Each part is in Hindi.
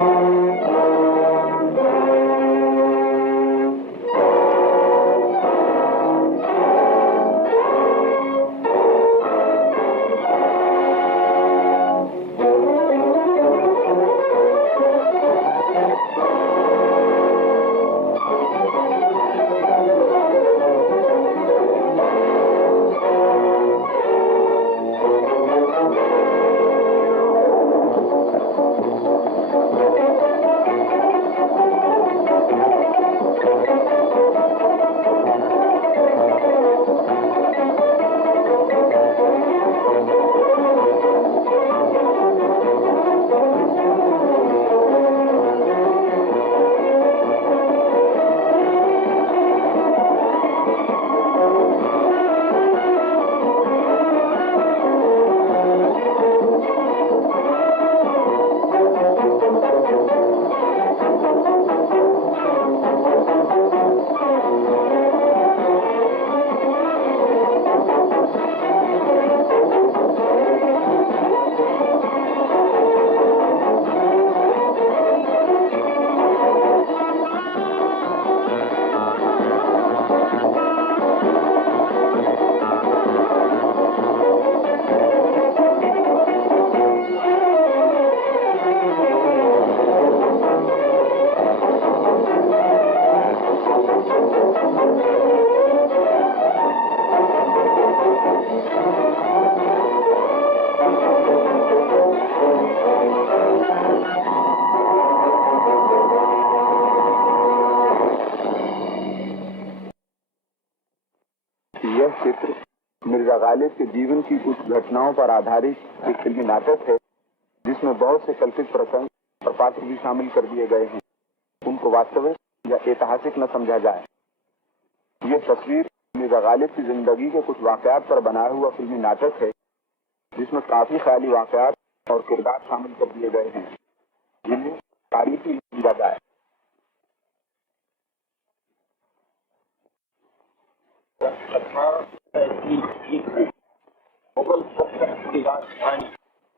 यह चित्र मिर्जा गालिब के जीवन की कुछ घटनाओं पर आधारित एक फिल्मी नाटक है, जिसमें बहुत से कल्पित प्रसंग और पात्र भी शामिल कर दिए गए हैं। उनको वास्तविक या ऐतिहासिक न समझा जाए। यह तस्वीर मिर्जा गालिब की जिंदगी के कुछ वाकयात पर बनाया हुआ फिल्मी नाटक है, जिसमें काफी ख्याली वाकयात और किरदार शामिल कर दिए गए हैं, जिन्हें तारीफी किया जाए।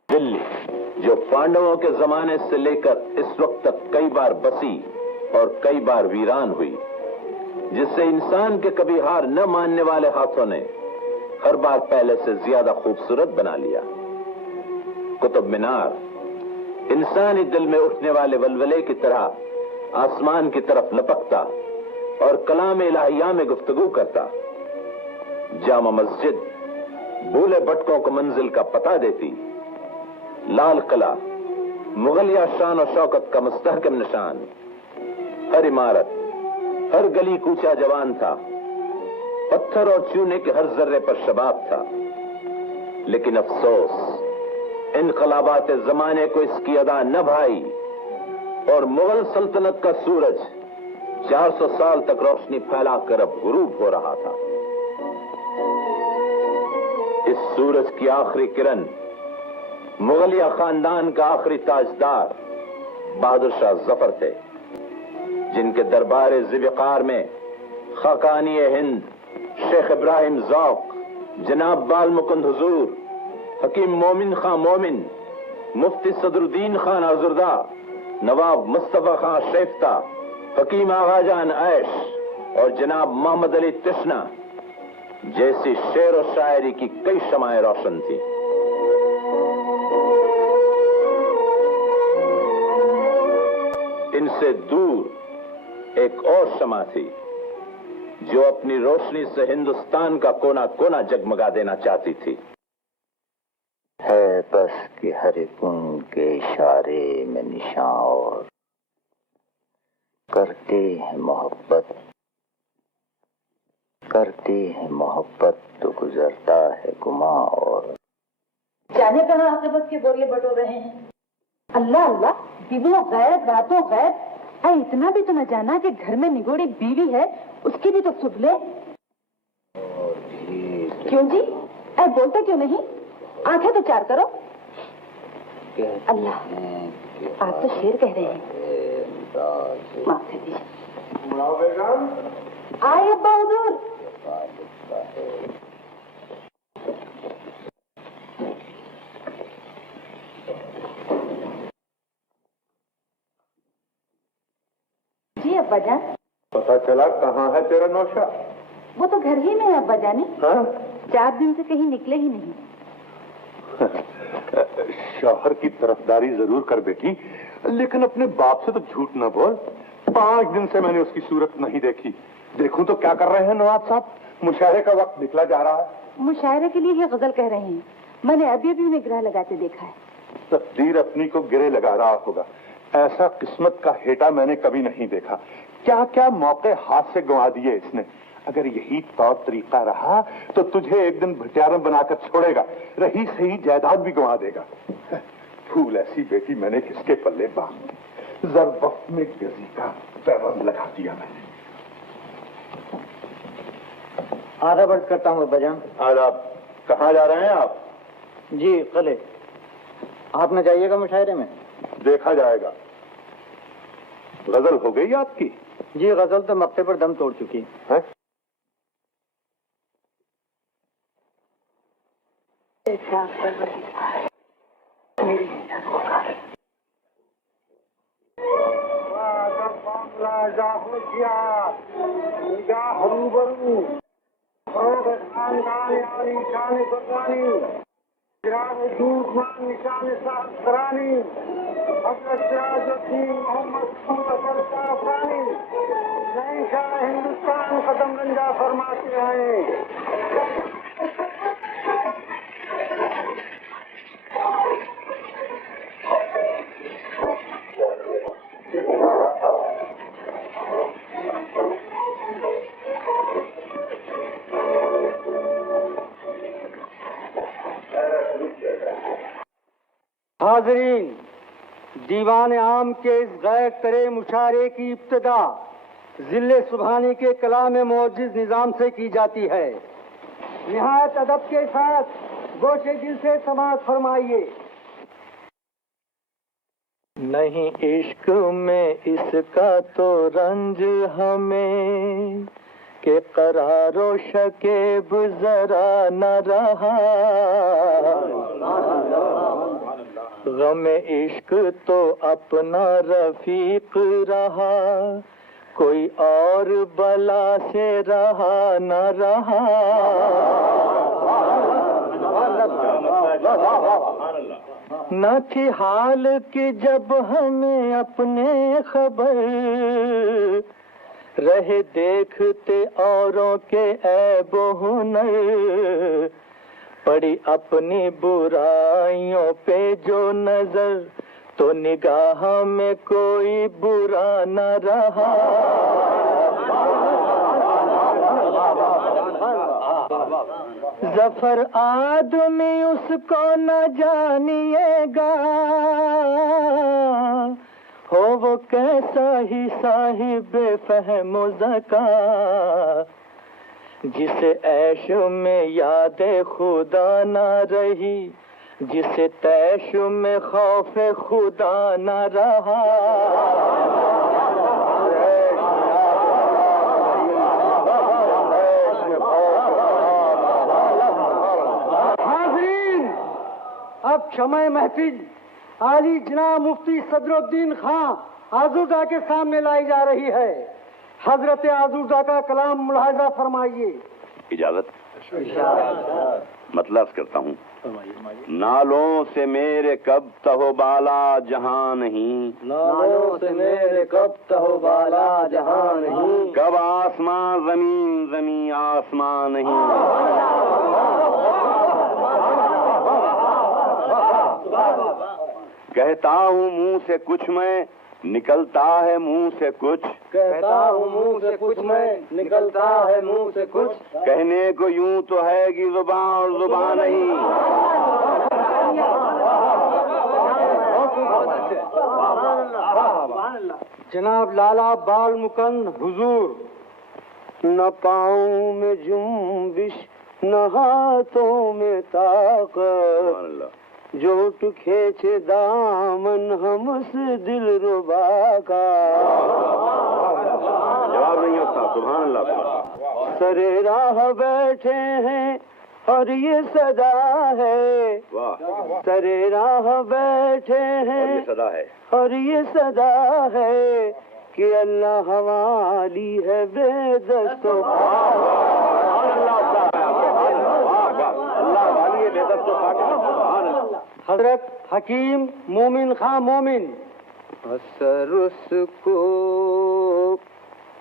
दिल्ली, जो पांडवों के जमाने से लेकर इस वक्त तक कई बार बसी और कई बार वीरान हुई, जिससे इंसान के कभी हार न मानने वाले हाथों ने हर बार पहले से ज्यादा खूबसूरत बना लिया। कुतुब मीनार इंसानी दिल में उठने वाले वलवले की तरह आसमान की तरफ लपकता और कलाम इलाहिया में गुफ्तगू करता। जामा मस्जिद भूले भटकों को मंजिल का पता देती। लाल किला मुगलिया शान और शौकत का मुस्तहकम निशान। हर इमारत, हर गली कूचा जवान था। पत्थर और चूने के हर जर्रे पर शबाब था। लेकिन अफसोस, इनकलाबात जमाने को इसकी अदा न भाई और मुगल सल्तनत का सूरज 400 साल तक रोशनी फैलाकर अब गुरूब हो रहा था। इस सूरज की आखिरी किरण मुगलिया खानदान का आखिरी ताजदार बहादुर शाह जफर थे, जिनके दरबार ज़िवकार में खाकानी हिंद शेख इब्राहिम ज़ौक, जनाब बाल मुकुंद हुजूर, हकीम मोमिन खां मोमिन, मुफ्ती सदरुद्दीन खान आजुर्दा, नवाब मुस्तफा खां शेफ्ता, हकीम आगाजान ऐश और जनाब मोहम्मद अली तिश्ना जैसी शेर और शायरी की कई शमाएं रोशन थी। इनसे दूर एक और शमा थी, जो अपनी रोशनी से हिंदुस्तान का कोना कोना जगमगा देना चाहती थी। है बस कि हर गुण के इशारे में निशां और करते हैं मोहब्बत तो गुजरता है गुमा और। जाने कहाँ आखिरत के बोरिए बटोर रहे हैं। अल्लाह अल्लाह, दिनों गैर रातों गैर। इतना भी तो न जाना कि घर में निगोड़ी बीवी है, उसकी भी तो सुध ले। क्यों जी, बोलते क्यों नहीं? आंखें तो चार करो। अल्लाह, आप तो शेर कह रहे हैं। माफ कर दीजिए। आए अब्बा हुजूर। जी अब्बा जान। पता चला कहाँ है तेरा नौशा? वो तो घर ही में है अब्बा जानी। हाँ? 4 दिन से कहीं निकले ही नहीं। शौहर की तरफदारी जरूर कर बेटी, लेकिन अपने बाप से तो झूठ ना बोल। 5 दिन से मैंने उसकी सूरत नहीं देखी। देखूं तो क्या कर रहे हैं नवाब साहब? मुशायरे का वक्त निकला जा रहा है। मुशायरे के लिए ही गजल कह रहे हैं। मैंने अभी अभी उन्हें गिरह लगाते देखा है। तकदीर अपनी को गिरे लगा रहा होगा। ऐसा किस्मत का हेटा मैंने कभी नहीं देखा। क्या क्या मौके हाथ से गंवा दिए इसने। अगर यही तौर तरीका रहा तो तुझे एक दिन भटियारन बनाकर छोड़ेगा, रही सही जायदाद भी गंवा देगा। फूल ऐसी बेटी मैंने किसके पल्ले बांध दी। जर वक्त में गजी का पैबंद लगा दिया मैंने। आधा वर्ष करता हूँ बजान। आज आप कहाँ जा रहे हैं आप? जी कले। आप न जाइएगा मुशायरे में? देखा जाएगा। गजल हो गई आपकी? जी गजल तो मक्ते पर दम तोड़ चुकी है। हिंदुस्तान कदम गंजा फरमाते हैं। हाज़रीन, दीवान आम के इस गैर तरे मुशायरे की इब्तिदा जिले सुबहानी के कलाम मोअज्जिज़ निज़ाम से की जाती है। निहायत अदब के साथ गोशे दिल से समाअत फरमाइए। नहीं इश्क में इसका तो रंज हमें के करारो शकेब जरा न रहा। गम इश्क तो अपना रफीक रहा, कोई और बला से रहा न रहा। न थी हाल कि जब हमें अपने खबर, रहे देखते औरों के ऐब हुनर। पड़ी अपनी बुराइयों पे जो नजर, तो निगाह में कोई बुरा न रहा। जफर आदमी उसको न जानिएगा, हो वो कैसा ही साहिब फहम ज़का, जिसे ऐश में याद खुदा न रही, जिसे तैश में खौफ खुदा न रहा। हाज़रीन, अब क्षमा महफिल आली जनाब मुफ्ती सदरुद्दीन खां आजूदा के सामने लाई जा रही है। हजरत आजूदा का कलाम मुलाहिजा फरमाइए। इजाजत। मतलब करता हूँ। नालों से मेरे कब तहोबाला जहां नहीं, नालों से मेरे कब तहोबाला जहां नहीं, कब आसमां जमीन जमीन आसमां नहीं। कहता हूँ मुंह से कुछ मैं, निकलता है मुंह से कुछ। कहता हूँ मुंह से कुछ मैं, निकलता है मुंह से कुछ। कहने को यूं तो है कि जुबान और जुबान नहीं। जनाब लाला बाल मुकंद हुजूर। न पाँव में जुम्बिश न हाथों में ताकत, जो उठ खेचे दामन हम उस दिल रुबा का। जवाब नहीं होता। सुभान अल्लाह। सरे राह बैठे हैं और ये सदा है। वाह। सरे राह बैठे हैं ये सदा है। और ये सदा है, कि अल्लाह हवाली है बेदस्तो हजरत हकीम मोमिन खां मोमिन। असर उसको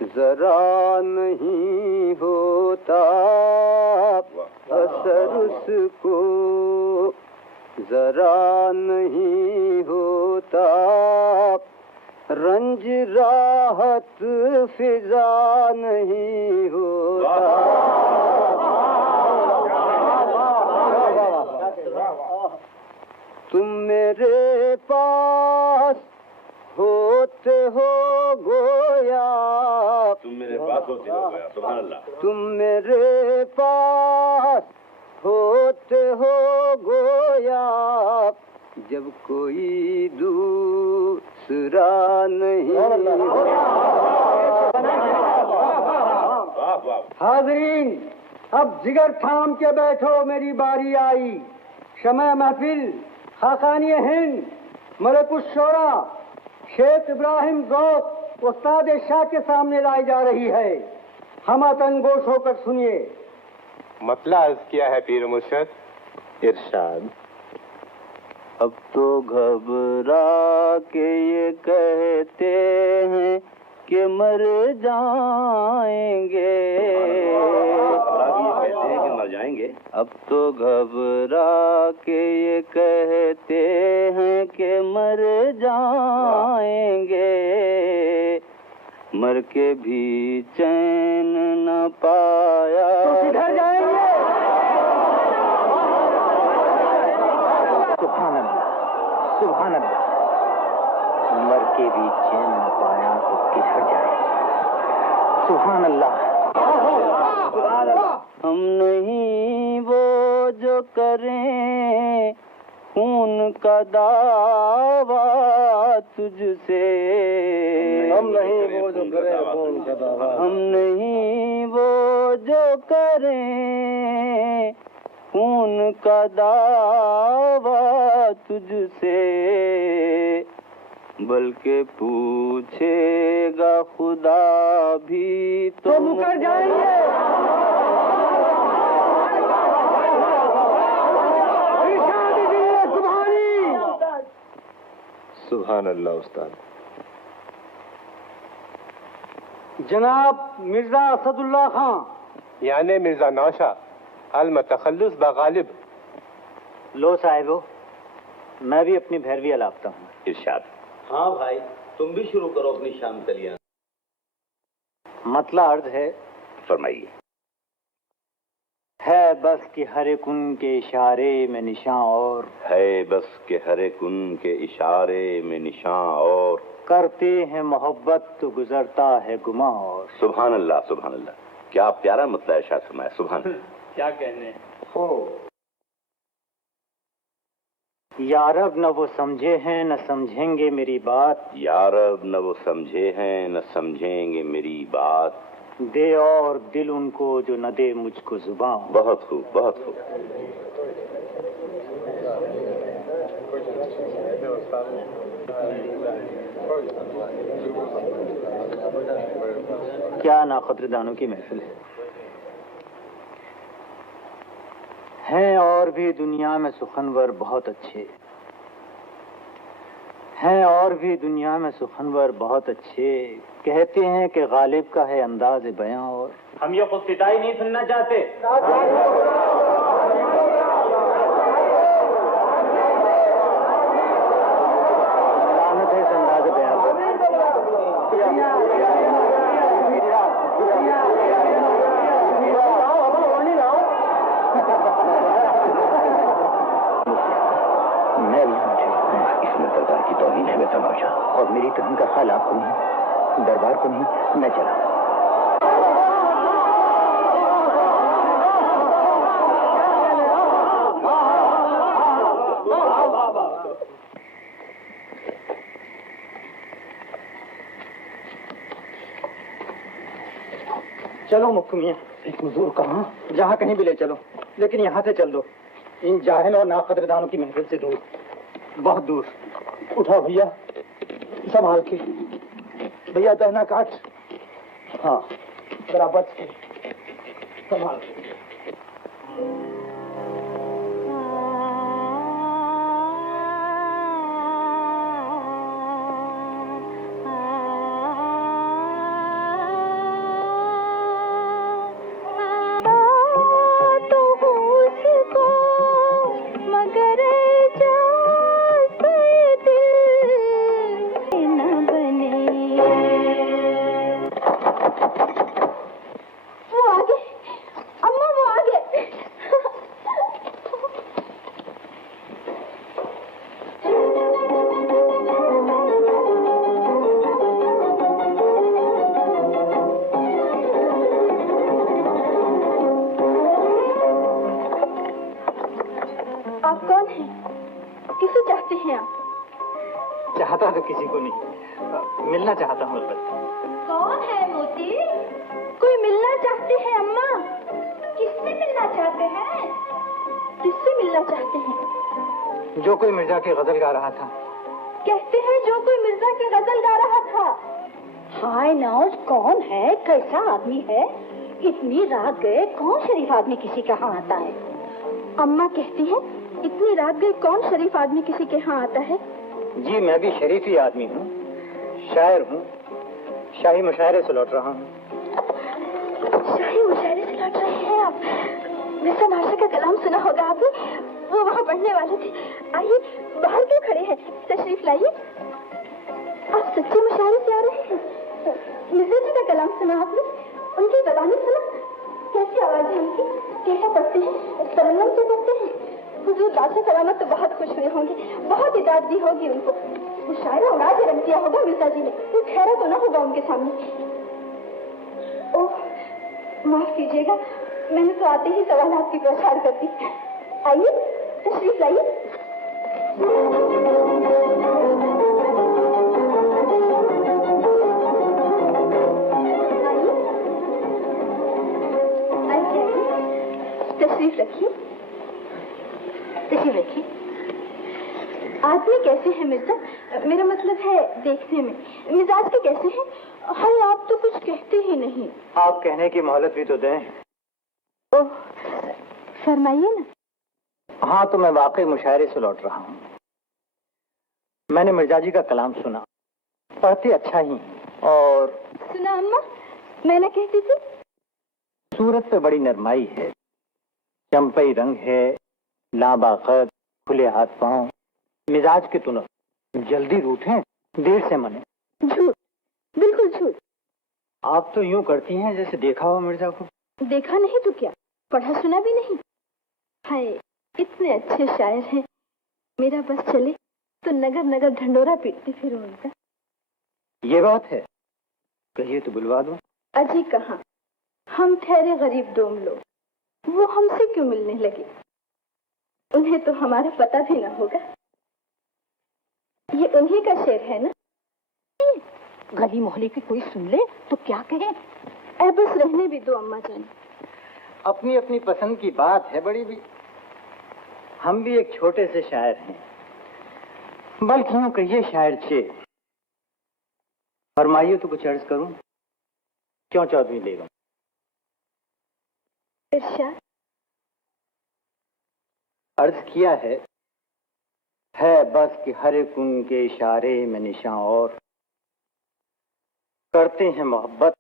जरा नहीं होता, असर उसको जरा नहीं होता, रंज राहत फिजा नहीं होता। तुम मेरे पास होते हो गोया, तुम मेरे पास होते हो गया, सुभान अल्लाह। तुम मेरे पास होते हो गोया, जब कोई दूसरा नहीं। हाजरीन, अब जिगर थाम के बैठो, मेरी बारी आई। शमा महफिल खाकानी हिंद मलकुश शोरा शेख इब्राहिम ज़ौक़ उस्ताद शाह के सामने लाई जा रही है। हम तनगोश होकर सुनिए। मतला अर्ज किया है पीर मुर्शद। इरशाद। अब तो घबरा के ये कहते हैं कि मर जाएंगे, मर जाएंगे। अब तो घबरा के ये कहते हैं कि मर जाएंगे, मर के भी चैन न पाया तो किधर जाएंगे? सुभान अल्लाह, सुभान अल्लाह। मर के भी चैन न पाया तो किधर जाए। सुभान अल्लाह। हम नहीं वो जो करें खून का दावा तुझसे, हम नहीं वो जो करें खून का दावा, हम नहीं वो जो करें खून का दावा तुझसे, बल्कि पूछेगा खुदा भी तो मुकर जाएंगे। सुभान अल्लाह उस्ताद। जनाब मिर्जा असदुल्ला खां, यानी मिर्जा नौशा अल मतखल्लुस बगालिब। लो साहिबो, मैं भी अपनी भैरवी अलापता हूँ। इरशाद। हाँ भाई, तुम भी शुरू करो अपनी शाम तलियां। मतला अर्ज है। फरमाइए। है बस कि हर एक उनके इशारे में निशां और, है बस के हर एक उनके इशारे में निशां और, करते हैं मोहब्बत तो गुजरता है गुमा और। सुभान अल्लाह, सुभान अल्लाह। क्या प्यारा मतलब इरशाद फरमाया, सुभान। क्या कहने हो यारब, न वो समझे हैं न समझेंगे मेरी बात, यारब न वो समझे हैं न समझेंगे मेरी बात, दे और दिल उनको जो न दे मुझको जुबान। बहुत खूब, बहुत खूब। क्या नाक़दरदानों की महफिल है और भी दुनिया में सुखनवर बहुत अच्छे हैं, और भी दुनिया में सुखनवर बहुत अच्छे, कहते हैं कि गालिब का है अंदाज बयां और। हम ये क़ुसिदाई नहीं सुनना चाहते। लानत है इस अंदाज बयां पर। मैं इसमें दरबार की तौहीन है तमाशा, और मेरी तहन का ख्याल आपको नहीं, दरबार को नहीं, मैं चला। चलो मुक्कू मियां, एक मजदूर कहाँ? जहाँ कहीं भी ले चलो, लेकिन यहाँ से चल दो, इन जाहिल और नाक़दरदानों की महफिल से दूर, बहुत दूर। उठाओ भैया, संभाल के। भैया दहना काट। हाँ जरा बच के संभाल। चाहता तो किसी को नहीं, मिलना चाहता हूँ बस। कौन है मोती? कोई मिलना चाहते हैं अम्मा? किससे मिलना चाहते हैं? किससे मिलना चाहते हैं? जो कोई मिर्जा की गजल गा रहा था। कहते हैं जो कोई मिर्जा की गजल गा रहा था। हाय नौज, कौन है? कैसा आदमी है? इतनी रात गए कौन शरीफ आदमी किसी के यहाँ आता है? अम्मा कहती है इतनी रात गए कौन शरीफ आदमी किसी के यहाँ आता है? जी मैं भी शरीफ ही आदमी हूँ, शायर हूँ, शाही मुशायरे से लौट रहा हूँ। शाही मुशायरे से लौट रहे हैं आप? मिर्जा नाशा का कलाम सुना होगा आपने, वो वहाँ पढ़ने वाले थे। आइए बाहर क्यों खड़े हैं, तशरीफ लाइए। आप सच्चे मुशायरे से आ रहे हैं? मिर्जा जी का कलाम सुना आपने? उनकी ज़बानी सुना? कैसी आवाज़ है उनकी, कैसा पढ़ते हैं, तरन्नुम से पढ़ते हैं। हुजूर बादशाह सलामत तो बहुत खुश हुए होंगे, बहुत इजाज़त दी होगी उनको। मुशायरा उड़ा के रख दिया होगा मिर्जा जी ने, कोई खैरा तो ना होगा उनके सामने। ओह माफ कीजिएगा, मैंने तो आते ही सवालात की प्रसार कर दी। आइए तशरीफ लाइए। तशरीफ रखिए, तशरीफ रखिए। आदमी कैसे हैं मिर्जा? मेरा मतलब है देखने में, मिजाज के कैसे हैं? हाय आप तो कुछ कहते ही नहीं। आप कहने की मोहलत भी तो दें। ओह फरमाइए ना। हाँ तो मैं वाकई मुशायरे से लौट रहा हूँ। मैंने मिर्जा जी का कलाम सुना, पढ़ते अच्छा ही। और सुना अम्मा, मैं ना कहती थी। सूरत पे बड़ी नरमाई है, चंपई रंग है, लाबाकत, खुले हाथ पांव, मिजाज के तुनक, जल्दी रूठें, देर से मने। झूठ, बिल्कुल झूठ। आप तो यूं करती हैं जैसे देखा हो मिर्जा को। देखा नहीं तो क्या, पढ़ा सुना भी नहीं। हाय इतने अच्छे शायर हैं, मेरा बस चले तो नगर नगर ढंडोरा पीटती फिर उनका। ये बात है, कहिए तो बुलवा दो। अजी कहाँ, हम ठहरे गरीब डोम लोग, वो हमसे क्यों मिलने लगे? उन्हें तो हमारा पता भी ना होगा। ये उन्हीं का शेर है ना? गली मोहल्ले की कोई सुन ले तो क्या कहे? ऐ बस रहने भी दो अम्मा जान। अपनी अपनी पसंद की बात है बड़ी भी। हम भी एक छोटे से शायर हैं, बल्कि यूं कहिए शायर छे। फरमाइए तो कुछ अर्ज करूं। क्यों चौधरी बेगम? इरशाद। अर्ज किया है बस कि हर एक उनके इशारे में निशां और करते हैं मोहब्बत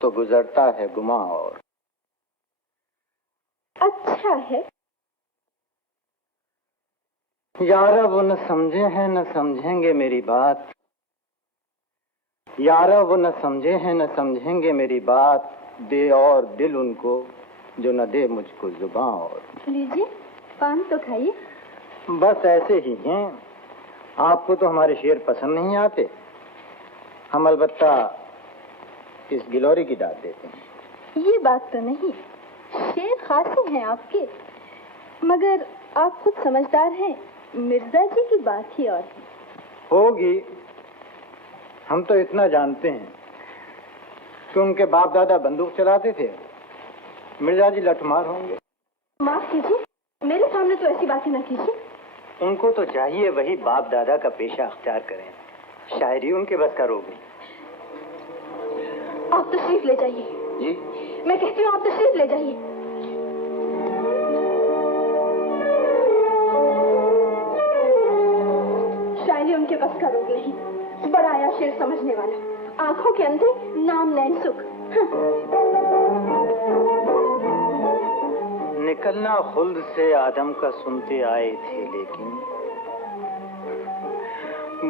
तो गुजरता है गुमा और। अच्छा है यारा वो न समझे हैं न समझेंगे मेरी बात, यारा वो न समझे हैं न समझेंगे मेरी बात, दे और दिल उनको जो न दे मुझको जुबां और। लीजिए पान तो खाइए। बस ऐसे ही हैं, आपको तो हमारे शेर पसंद नहीं आते, हम अलबत्ता इस गिलोरी की दाद देते हैं। ये बात तो नहीं, शेर खासे हैं आपके, मगर आप खुद समझदार हैं, मिर्जा जी की बात ही और है। होगी, हम तो इतना जानते हैं कि उनके बाप दादा बंदूक चलाते थे, मिर्जा जी लठमार होंगे। माफ कीजिए, मेरे सामने तो ऐसी बातें ना कीजिए। उनको तो चाहिए वही बाप दादा का पेशा अख्तियार करें, शायरी उनके बस का रोग है। आप तशरीफ ले जाइए। जी मैं कहती हूँ आप तशरीफ ले जाइए। शायरी उनके बस का रोग नहीं, बड़ा आया शेर समझने वाला, आंखों के अंधे नाम नैन सुख। निकलना खुल्द से आदम का सुनते आए थे, लेकिन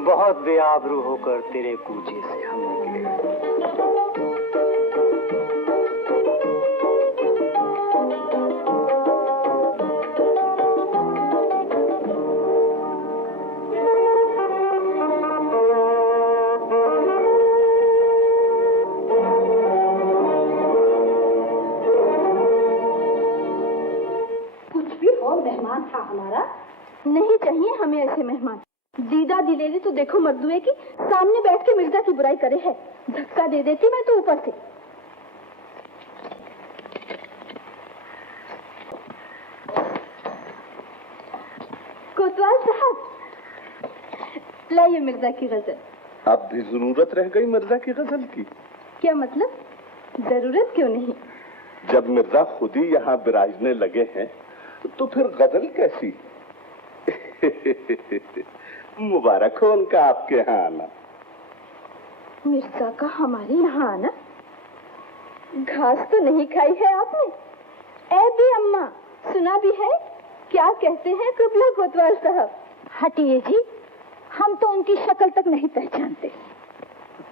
बहुत बेआबरू होकर तेरे कूचे से हम निकले। मेहमान था हमारा, नहीं चाहिए हमें ऐसे मेहमान। दीदा दिलेरी तो देखो मर्दुए की, सामने बैठ के मिर्जा की बुराई करे है। धक्का दे देती मैं तो ऊपर से। कोतवाल साहब, लाइए मिर्जा की गजल। अब भी जरूरत रह गई मिर्जा की गजल की? क्या मतलब? जरूरत क्यों नहीं? जब मिर्जा खुद ही यहाँ बिराजने लगे हैं तो फिर गजल कैसी? मुबारक हो उनका आपके यहाँ आना। मिर्जा का हमारे यहाँ आना? घास तो नहीं खाई है आपने? ऐ भी अम्मा, सुना भी है? क्या कहते हैं कुबला कोतवाल साहब? हटिए जी, हम तो उनकी शक्ल तक नहीं पहचानते।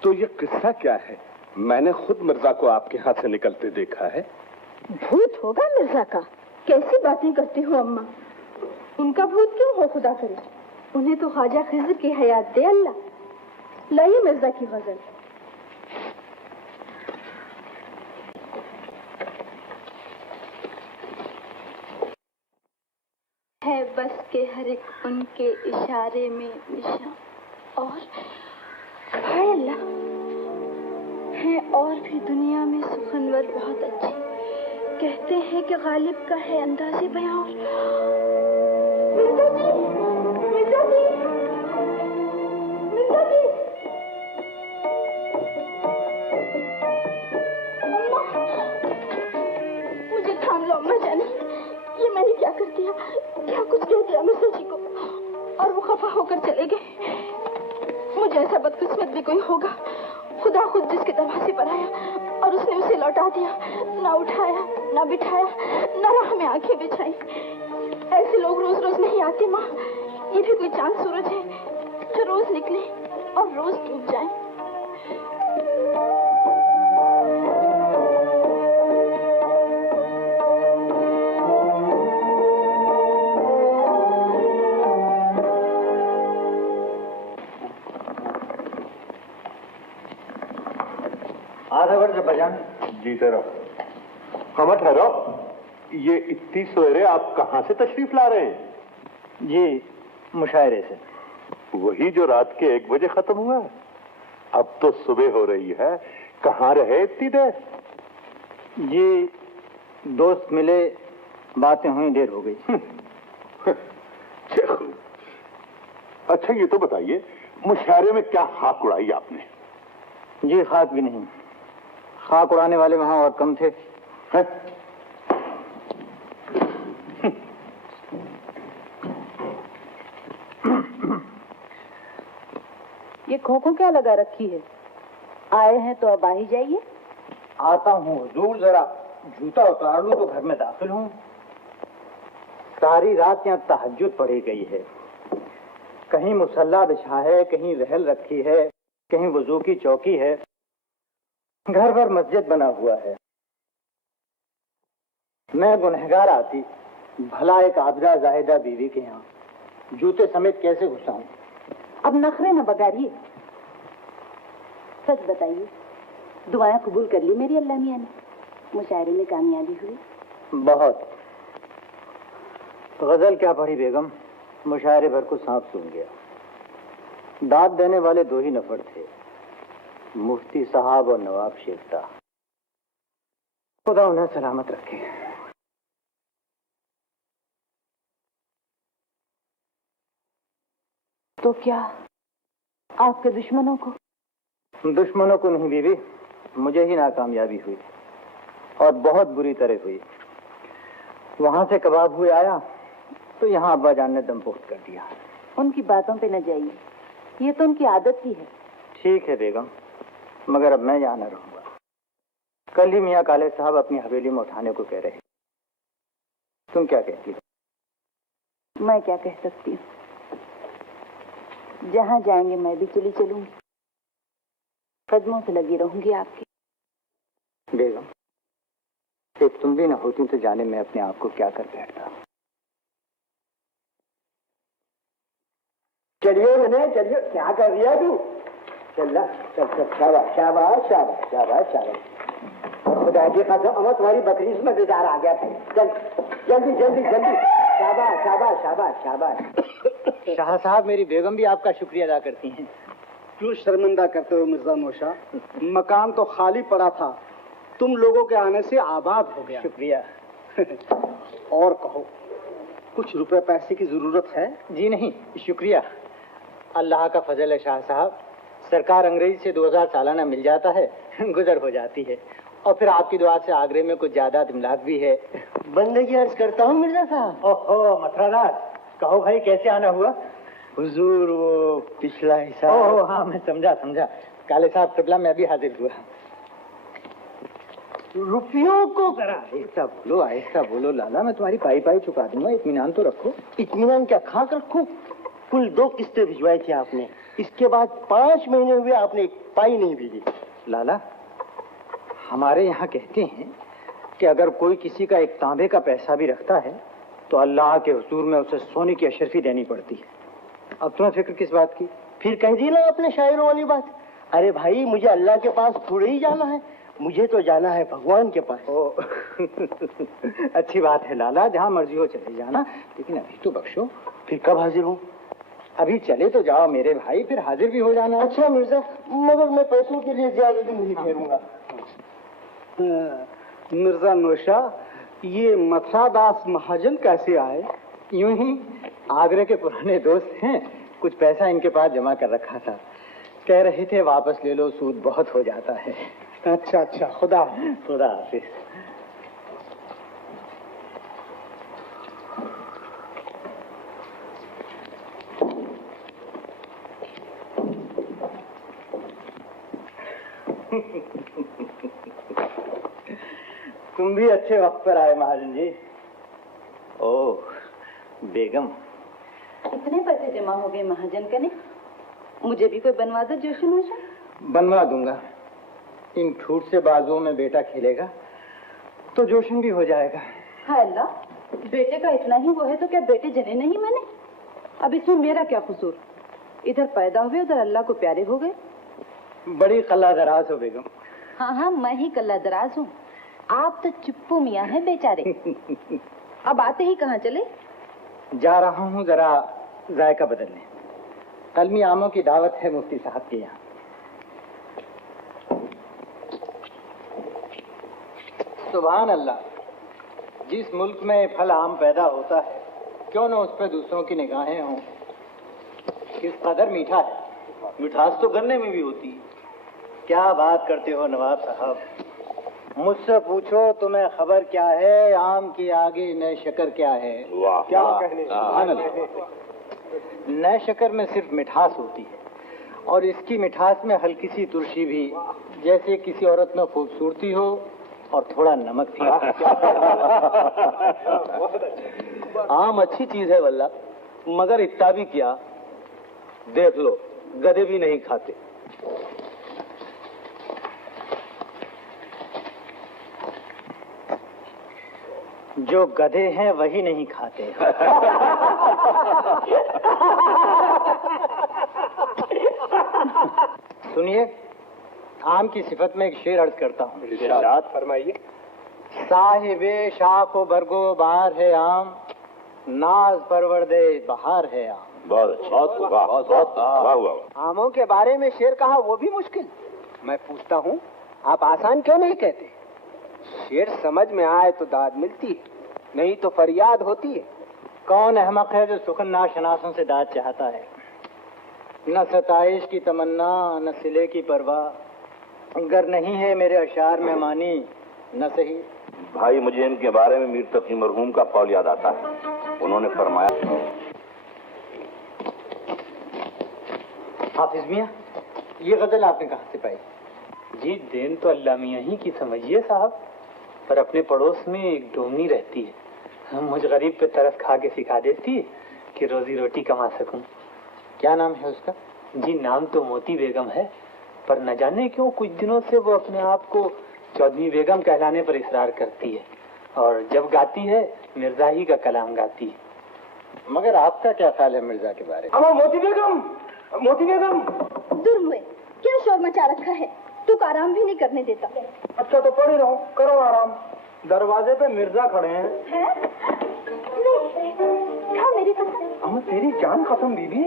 तो ये किस्सा क्या है? मैंने खुद मिर्जा को आपके हाथ से निकलते देखा है। भूत होगा मिर्जा का? कैसी बातें करती हो अम्मा? उनका भूत क्यों हो खुदा करे? उन्हें तो ख्वाजा खिज़र की हयात दे अल्लाह। लाइए मिर्जा की गजल। है बस के हर एक उनके इशारे में निशान, और हाय अल्लाह, है और भी दुनिया में सुखनवर बहुत अच्छे। कहते हैं कि गालिब का है अंदाज़े बयां। और मिर्जा जी, मिर्जा जी, मिर्जा जी, अम्मा, मुझे थाम लो अम्मा जानी। ये मैंने क्या कर दिया? क्या कुछ कह दिया मिर्जा जी को और वो खफा होकर चले गए। मुझे ऐसा बदकिस्मत भी कोई होगा, खुदा खुद जिसके दरवाजे पर आया और उसने उसे लौटा दिया, ना उठाया ना बिठाया, ना राह में आंखें बिछाई। ऐसे लोग रोज रोज नहीं आते माँ। ये भी कोई चांद सूरज है जो रोज निकले और रोज डूब जाए। आधा वर्ष बजान। जी ठहरो। कहाँ ठहरो? ये इतनी सवेरे आप कहाँ से तशरीफ ला रहे हैं? जी, मुशायरे से। वही जो रात के 1 बजे खत्म हुआ? अब तो सुबह हो रही है, कहाँ रहे इतनी देर? जी, दोस्त मिले, बातें हुई, देर हो गई। अच्छा ये तो बताइए, मुशायरे में क्या खाक उड़ाई आपने? जी, खाक भी नहीं, खाक उड़ाने वाले वहां और कम थे। है? ये खोखो क्या लगा रखी है? आए हैं तो अब आ ही जाइए। आता हूँ हुजूर, जरा जूता उतार लूं तो घर में दाखिल हूँ। सारी रात यहाँ तहज्जुद पढ़ी गई है। कहीं मुसल्ला बिछा है, कहीं रहल रखी है, कहीं वजू की चौकी है। घर भर मस्जिद बना हुआ है। मैं गुनहगार आती भला एक आबदा जाहिदा बीवी के यहाँ जूते समेत कैसे घुसाऊं? अब नखरे न बगाड़िए। सच बताइए, दुआएं कबूल कर ली मेरी अल्लाह मियां ने? मुशायरे में कामयाबी हुई? बहुत। गजल क्या पढ़ी बेगम, मुशायरे भर को सांप सूंघ गया। दाद देने वाले 2 ही नफर थे, मुफ्ती साहब और नवाब शेखता। खुदा उन्हें सलामत रखे। तो क्या आपके दुश्मनों को? दुश्मनों को नहीं बीवी, मुझे ही नाकामयाबी हुई और बहुत बुरी तरह हुई। वहां से कबाब हुए आया तो यहाँ अब्बा जान ने दम पोस्ट कर दिया। उनकी बातों पे न जाइए, ये तो उनकी आदत ही है। ठीक है बेगम, मगर अब मैं यहाँ न रहूंगा। कल ही मियाँ काले साहब अपनी हवेली में उठाने को कह रहे। तुम क्या कहती हो? मैं क्या कह सकती हूँ, जहाँ जाएंगे मैं भी चली चलूंगी, कदमों से लगी रहूंगी आपके। बेगम, एक तुम भी न होती तो जाने में अपने आप को क्या कर बैठता। चलिए मैंने, चलिए। क्या कर रही है तू? चल चल चल, शाबाश शाबाश शाबाश शाबाश शाबाश। खुदा की कसम, अमर तुम्हारी बकरी में बेजार आ गया था। चल जल्दी जल्दी जल्दी। शाबाश शाबाश शाबाश शाबाश। शाह साहब, मेरी बेगम भी आपका शुक्रिया अदा करती हैं। क्यों शर्मिंदा करते हो मिर्जा नौशा? मकान तो खाली पड़ा था, तुम लोगों के आने से आबाद हो गया। शुक्रिया। और कहो, कुछ रुपए पैसे की जरूरत है? जी नहीं, शुक्रिया। अल्लाह का फजल है शाह साहब, सरकार अंग्रेजी से 2000 सालाना मिल जाता है, गुजर हो जाती है। और फिर आपकी दुआ से आगरे में कुछ ज्यादा इमलाक भी है। बंदगी अर्ज करता हूँ मिर्जा साहब। ओहो मथुरादास, कहो भाई कैसे आना हुआ? हुजूर वो पिछला हिसाब। ओह हाँ, मैं समझा। काले साहब किबला में अभी हाजिर हुआ। रुपयों को जरा आहिस्ता बोलो लाला, मैं तुम्हारी पाई चुका दूंगा, इत्मीनान तो रखो। इत्मीनान क्या खाक रखो? कुल 2 किस्तें भिजवाई थी आपने, इसके बाद 5 महीने हुए आपने एक पाई नहीं भेजी। लाला, हमारे यहाँ कहते हैं कि अगर कोई किसी का एक तांबे का पैसा भी रखता है तो अल्लाह के हुजूर में उसे सोने की अशरफी देनी पड़ती है। अब तुम्हें फिक्र किस बात की? फिर कह दी ना अपने शायरों वाली बात। अरे भाई, मुझे अल्लाह के पास थोड़े ही जाना है, मुझे तो जाना है भगवान के पास। अच्छी बात है लाला, जहाँ मर्जी हो चले जाना, लेकिन अभी तो बख्शो। फिर कब हाजिर हूँ? अभी चले तो जाओ मेरे भाई, फिर हाजिर भी हो जाना। अच्छा मिर्जा, मगर मैं पैसों के लिए ज्यादा दिन नहीं ठहरूंगा। मिर्जा नौशा, ये मथुरादास महाजन कैसे आए? यूं ही, आगरे के पुराने दोस्त हैं, कुछ पैसा इनके पास जमा कर रखा था, कह रहे थे वापस ले लो, सूद बहुत हो जाता है। अच्छा, खुदा हाफिज। तुम भी अच्छे वक्त पर आए महाजन जी। ओह बेगम, इतने पैसे जमा हो गए महाजन का ने? मुझे भी कोई बनवा दो जोशन वोशन। बनवा दूंगा। इन ठूठ से बाजुओं में बेटा खेलेगा तो जोशन भी हो जाएगा। हाय अल्लाह, बेटे का इतना ही वो है तो क्या बेटे जने नहीं मैंने? अब इसमें मेरा क्या कसूर? इधर पैदा हुए, उधर अल्लाह को प्यारे हो गए। बड़ी कल्ला दराज हो बेगम। हाँ, मैं ही कल्ला दराज हूँ, आप तो चुप्पू मियाँ हैं बेचारे। अब आते ही कहाँ चले? जा रहा हूँ जरा जायका बदलने। कलमी आमों की दावत है मुफ्ती साहब के यहाँ। सुभान अल्लाह, जिस मुल्क में फल आम पैदा होता है, क्यों न उस पर दूसरों की निगाहें हों। किस कदर मीठा है। मिठास तो गन्ने में भी होती है। क्या बात करते हो नवाब साहब, मुझसे पूछो तुम्हें खबर क्या है, आम के आगे नए शक्कर क्या है। क्या कहने? नए शक्कर में सिर्फ मिठास होती है, और इसकी मिठास में हल्की सी तुलसी भी, जैसे किसी औरत में खूबसूरती हो और थोड़ा नमक भी। आम अच्छी चीज है वल्ला, मगर इतना भी क्या, देख लो गधे भी नहीं खाते। जो गधे हैं वही नहीं खाते। सुनिए, आम की सिफत में एक शेर अर्ज करता हूँ। इरशाद फरमाइए। साहिबे शाखो बरगो बहार है आम, नाज परवरदे बहार है आम। बहुत अच्छा। आमों के बारे में शेर कहा, वो भी मुश्किल। मैं पूछता हूँ, आप आसान क्यों नहीं कहते? शेर समझ में आए तो दाद मिलती है, नहीं तो फरियाद होती है। कौन अहमक है जो सुखन नाशनासों से दाद चाहता है? न सताइश की तमन्ना न सिले की परवाह, अगर नहीं है मेरे अशार में मानी न सही। भाई, मुझे इनके बारे में मीर तकी मरहूम का कौल याद आता है। उन्होंने फरमाया, हाफिज मियाँ, ये गजल आपने कहाँ से पाई? जी, देन तो अल्लाह मियाँ ही की समझिए साहब, पर अपने पड़ोस में एक डोमनी रहती है, मुझ गरीब पे तरस खा के सिखा देती है कि रोजी रोटी कमा सकूं। क्या नाम है उसका? जी, नाम तो मोती बेगम है, पर न जाने क्यों कुछ दिनों से वो अपने आप को चौधरी बेगम कहलाने पर इसरार करती है, और जब गाती है मिर्जा ही का कलाम गाती है। मगर आपका क्या ख्याल है मिर्जा के बारे में? अम्मा, मोती बेगम, मोती बेगम। दूर हुए, क्या शोर मचा रखा है? तू आराम भी नहीं करने देता। अच्छा तो पड़ी रहो, करो आराम। दरवाजे पे मिर्जा खड़े हैं। था मेरी कसम। अम्मा, तेरी जान कसम बीबी,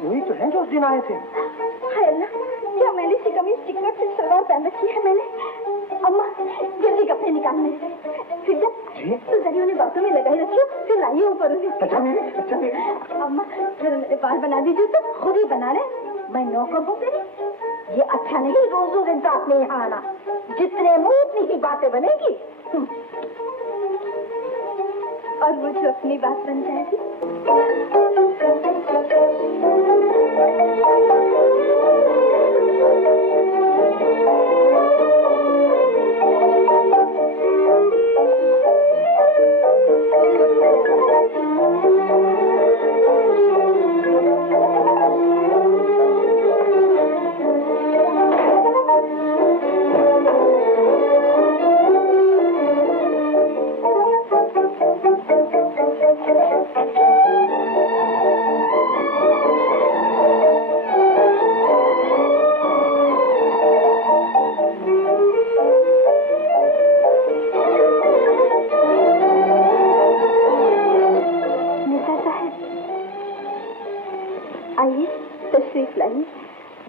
वही तो है जो उस दिन आए थे। हाय अल्लाह, क्या मैली सी कमीज चिकट से सलवार पहन रखी है मैंने? अम्मा, जल्दी कपड़े निकालने। फिर तो जरियों ने बातों में लगाई रखी, फिर लाइए ऊपर उन्हें। अच्छा मेरी। अम्मा, फिर मेरे बाल बना दीजिए तो खुद ही बना रहे, मैं नौकर हूँ तेरी। ये अच्छा नहीं रोज रोज इनका अपने यहाँ आना, जितने मुंह उतनी ही बातें बनेगी। और वो जो अपनी बात बन जाएगी।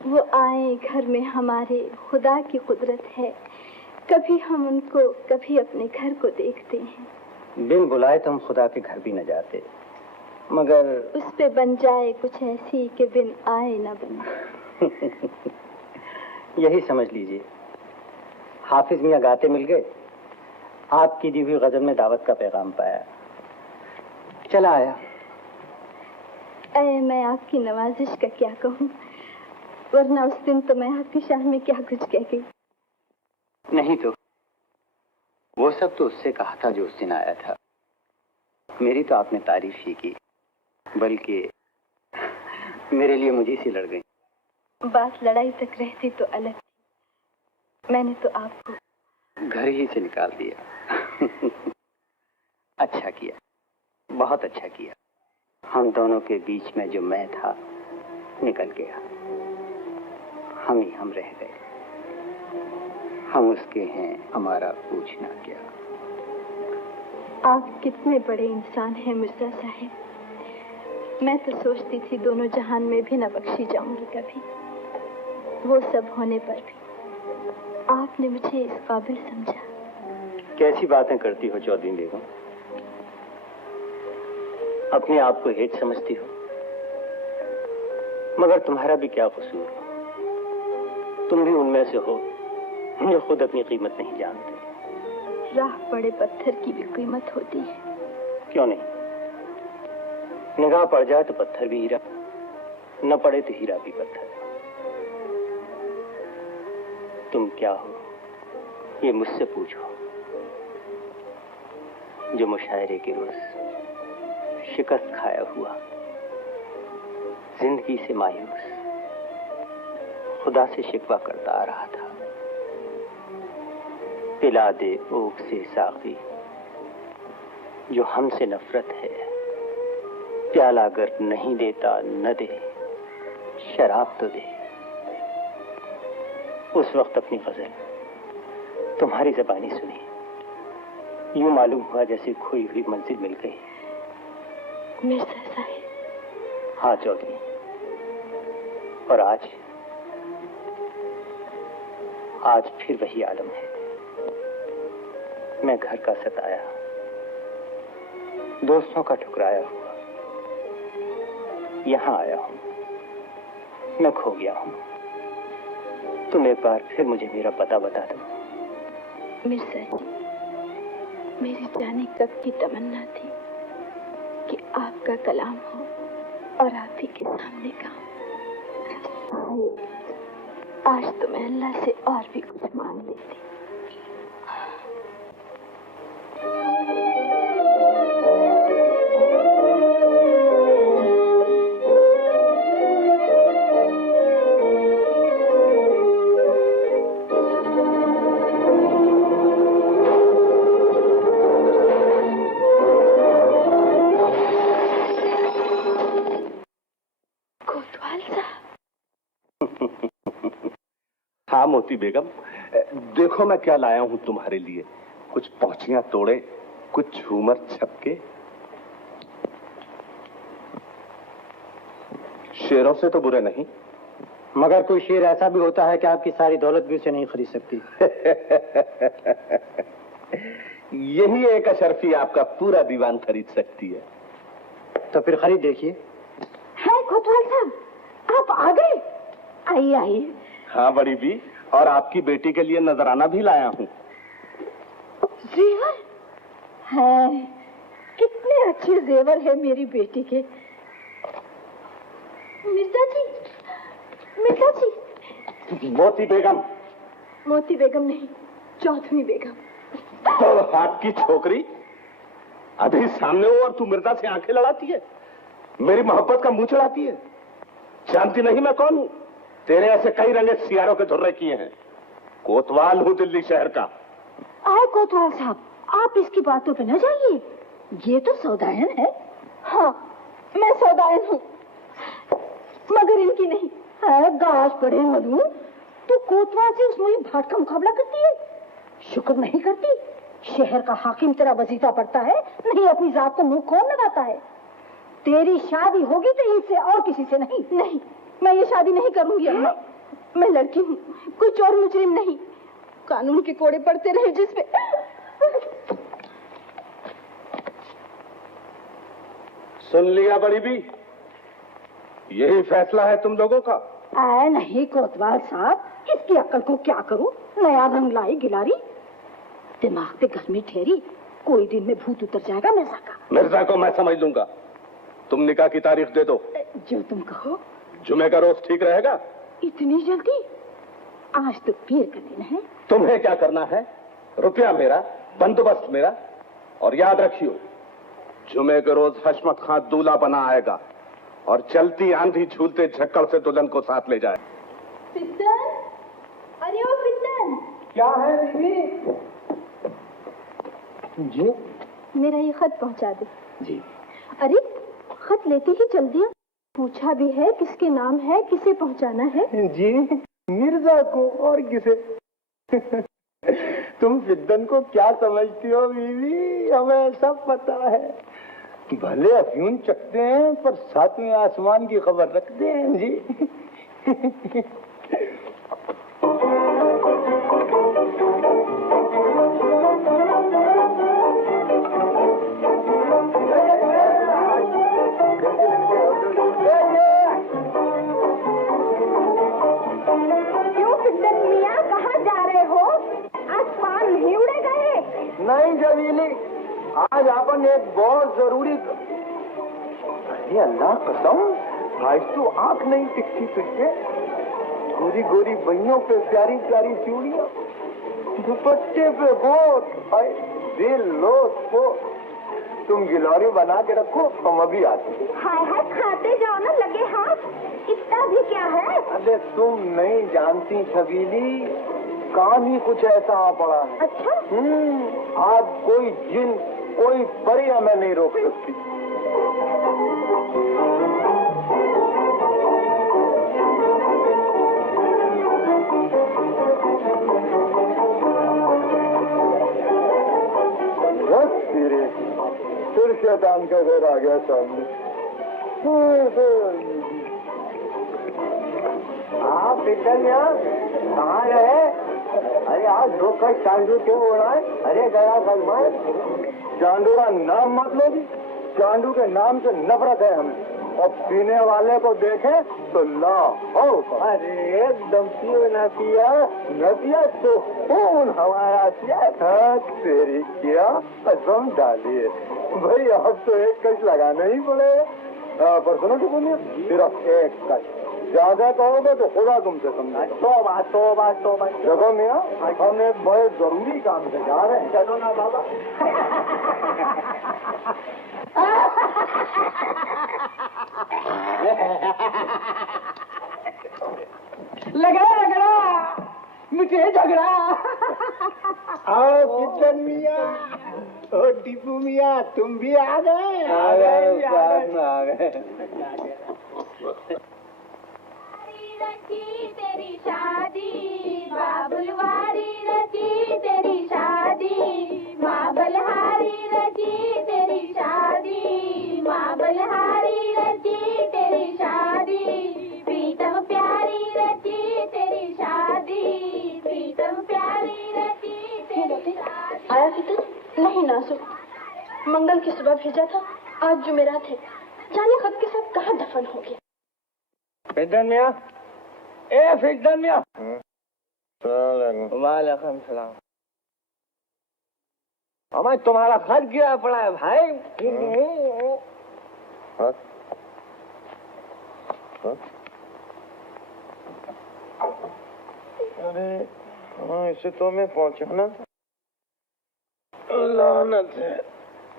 वो आए घर में हमारे, खुदा की कुदरत है, कभी हम उनको कभी अपने घर को देखते हैं। बिन बुलाए तो हम खुदा के घर भी न जाते, मगर उस पे बन जाए कुछ ऐसी कि बिन आए न बने। यही समझ लीजिए। हाफिज मियाँ गाते मिल गए, आपकी दी हुई गजल में दावत का पैगाम पाया, चला आया। मैं आपकी नवाजिश का क्या कहूँ, वरना उस दिन तो मैं आपकी शान में क्या कुछ कह गई। नहीं तो वो सब तो उससे कहा था जो उस दिन आया था, मेरी तो आपने तारीफ ही की, बल्कि मेरे लिए मुझे से लड़ गई। बात लड़ाई तक रहती तो अलग थी, मैंने तो आपको घर ही से निकाल दिया। अच्छा किया, बहुत अच्छा किया। हम दोनों के बीच में जो मैं था निकल गया, हम ही हम रह गए। हम उसके हैं, हमारा पूछना क्या। आप कितने बड़े इंसान हैं मिर्जा साहब। मैं तो सोचती थी दोनों जहान में भी न बख्शी जाऊंगी कभी। वो सब होने पर भी आपने मुझे इस काबिल समझा। कैसी बातें करती हो चौधरी बेगम, अपने आप को हेठ समझती हो। मगर तुम्हारा भी क्या कसूर, तुम भी उनमें से हो जो खुद अपनी कीमत नहीं जानते। राह पड़े पत्थर की भी कीमत होती है। क्यों नहीं, निगाह पड़ जाए तो पत्थर भी हीरा, न पड़े तो हीरा भी पत्थर। तुम क्या हो ये मुझसे पूछो, जो मुशायरे के रोज शिकस्त खाया हुआ, जिंदगी से मायूस, खुदा से शिकवा करता आ रहा था। पिला दे ओक से साकी, जो हमसे नफरत है, प्याला अगर नहीं देता न दे, शराब तो दे। उस वक्त अपनी गजल तुम्हारी ज़बानी सुनी, यूं मालूम हुआ जैसे खोई हुई मंजिल मिल गई। मिर्जा साहब। हाँ चौधरी, और आज फिर वही आलम है। मैं घर का सताया, दोस्तों का ठुकराया हुआ यहाँ आया हूँ। मैं खो गया हूँ। तुम एक बार फिर मुझे मेरा पता बता दो। मिर्जा जी, मेरी जाने कब की तमन्ना थी कि आपका कलाम हो और आप ही के सामने गाऊं। आज तो मैं अल्लाह से और भी कुछ मांग लेती। हाँ मोती बेगम, देखो मैं क्या लाया हूं तुम्हारे लिए। कुछ पौचियां तोड़े, कुछ झूमर छपके। शेरों से तो बुरे नहीं, मगर कोई शेर ऐसा भी होता है कि आपकी सारी दौलत भी उसे नहीं खरीद सकती। यही एक अशरफी आपका पूरा दीवान खरीद सकती है। तो फिर खरीद देखिए। है कोतवाल साहब, आप आ गए? आइए आइए। हाँ बड़ी बी, और आपकी बेटी के लिए नजराना भी लाया हूँ। जेवर है, कितने अच्छे जेवर है मेरी बेटी के। मिर्जा जी, मिर्जा जी। मोती बेगम। मोती बेगम नहीं, चौधरी बेगम। तो हाथ की छोकरी, अभी सामने हो और तू मिर्जा से आंखें लड़ाती है, मेरी मोहब्बत का मुंह चढ़ाती है। जानती नहीं मैं कौन हूँ? तेरे ऐसे कई रंगे सियारों के धुर्रे किए हैं। कोतवाल हूँ दिल्ली शहर का। आए कोतवाल साहब, आप इसकी बातों पे न जाइए, ये तो सौदायन है। हाँ, मैं सौदायन हूँ, मगर इनकी नहीं है। गाज पड़े मधु, तू कोतवाल से उस मुझे भाट का मुकाबला करती है। शुक्र नहीं करती, शहर का हाकिम तेरा वजीफा पड़ता है, नहीं अपनी जात को मुंह कौन लगाता है। तेरी शादी होगी तो इनसे और किसी से नहीं। नहीं, मैं ये शादी नहीं करूंगी अम्मा। मैं लड़की हूँ, कोई चोर मुजरिम नहीं। कानून के कोड़े पड़ते रहे जिसपे। सुन लिया बड़ी बी, यही फैसला है तुम लोगों का? आए नहीं कोतवाल साहब, इसकी अक्ल को क्या करूं? नया रंग लाई गिलारी, दिमाग पे गर्मी ठहरी, कोई दिन में भूत उतर जाएगा मिर्जा का। मिर्जा को मैं समझ लूंगा। तुम निकाह की तारीख दे दो। जो तुम कहो। जुमे का रोज ठीक रहेगा? इतनी जल्दी? आज तो पीर का दिन है। तुम्हें क्या करना है? रुपया मेरा, बंदोबस्त मेरा। और याद रखियो, जुमे के रोज हशमत खां दूल्हा बना आएगा और चलती आंधी झूलते झक्कड़ से दुल्हन को साथ ले जाए। फित्तन, अरे ओ फित्तन। क्या है बीबी? जी मेरा ये खत पहुंचा दे। जी। अरे खत लेते ही चल दिया, पूछा भी है किसके नाम है, किसे पहुंचाना है। जी, मिर्जा को, और किसे? तुम फिद्दन को क्या समझती हो बीवी? हमें सब पता है। भले अफयून चखते हैं पर सातवें आसमान की खबर रखते हैं जी। नहीं जमीली, आज अपन एक बहुत जरूरी। अरे अल्लाह कसम, आज तो आंख नहीं टिकती तुझे। गोरी गोरी बहियों पे प्यारी प्यारी चूड़ियां, दुपट्टे पे गोट, दिल लोट को। तुम गिलौरी बना के रखो, हम अभी आते। हाय हाय, खाते जाओ ना, लगे हाथ। इतना भी क्या है? अरे तुम नहीं जानती छबीली, काम ही कुछ ऐसा आ पड़ा है। अच्छा? आज कोई जिन, कोई परी हमें नहीं रोक सकती। बस फिर शैतान का घर आ गया सामने। आप इधर यहाँ कहाँ रहे? अरे आज धोखा चांदू क्यों हो रहा है? अरे गया सलमान, चांदू का नाम मत लो, चांदू के नाम से नफरत है हमें। और पीने वाले को देखे तो ला हो। अरे एकदम पियो न पिया तो कौन हमारा तेरी क्या कसम डाली है भाई, अब तो एक कश लगाना ही पड़ेगा। पर सुनो कि बोलिए, सिर्फ एक कश, ज्यादा कहोगे तो खुदा तुमसे समझा। तो बात देखो मियाँ, हम एक बड़े जरूरी काम से जा रहे हैं, चलो ना बाबा। लगड़ा मुझे झगड़ा। आओ किचन मियाँ, ओ टीपू मियाँ, तुम भी आ गए। आ गए। रची तेरी शादी बाबुलवारी, रची तेरी शादी माँ बलहारी, रची तेरी शादी माँ बलहारी, रची तेरी शादी प्रीतम प्यारी, रची तेरी शादी प्रीतम प्यारी, रची तेरी शादी। आया फितर नहीं नासु, मंगल की सुबह भेजा था, आज जुमेरात है, जाने खत के साथ कहाँ दफन हो गया। फिदन मियाँ, ए फिदन मियाँ। वालेकुम सलाम। हमारे तुम्हारा खत गिरा पड़ा है भाई। अरे इसे तो मैं पहुंचाना था। लानत है,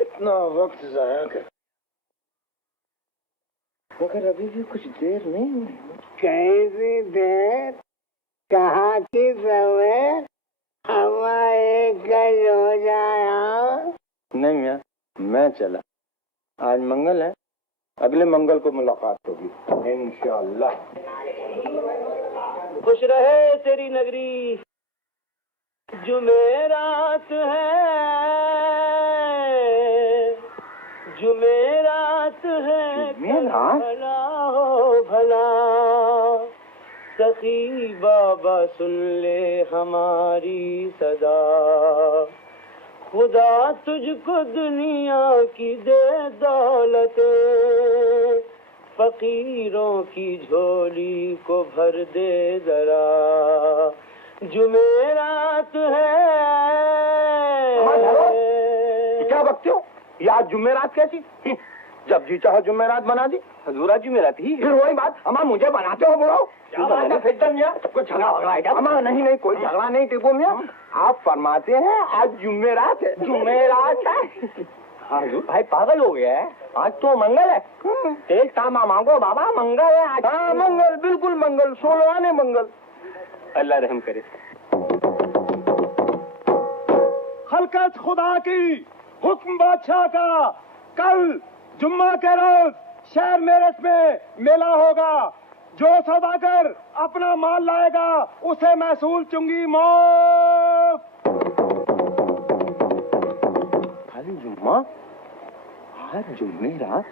इतना वक्त जाया कर, मगर अभी भी कुछ देर नहीं हुई। कैसी देर, कहाँ की सवेर, हमारे कल हो जाया। नहीं मियाँ, मैं चला, आज मंगल है, अगले मंगल को मुलाकात होगी इंशाअल्लाह। खुश रहे तेरी नगरी, जुमेरात है, जुमेरात है, भला हो भला, सखी बाबा सुन ले हमारी सदा, खुदा तुझको दुनिया की दे दौलते, फकीरों की झोली को भर दे जरा, जुमेरात है। क्या बकते हो, ये आज जुमेरात कैसी? जब जी चाहो जुमेरात बना दी, हजूरा जुमेरात ही। फिर वही बात, अम्मा मुझे बनाते हो बुलाओ। कुछ झगड़ा वगड़ा है क्या? अम्मा नहीं कोई झगड़ा नहीं टिपू मियाँ, आप फरमाते हैं आज जुमेरात है। जुमेरात है? हाँ भाई पागल हो गया है, आज तो मंगल है। तेज तामा मांगो बाबा, मंगल है आज। हाँ मंगल, बिल्कुल मंगल, 16 मंगल। अल्लाह रहम करे। खलकत खुदा की, हुक्म बादशाह का, कल जुम्मा के रोज शहर मेरठ में मेला होगा। जो सौदागर अपना माल लाएगा उसे महसूल चुंगी मौत। खाली जुम्मा, आज जुम्मेरात,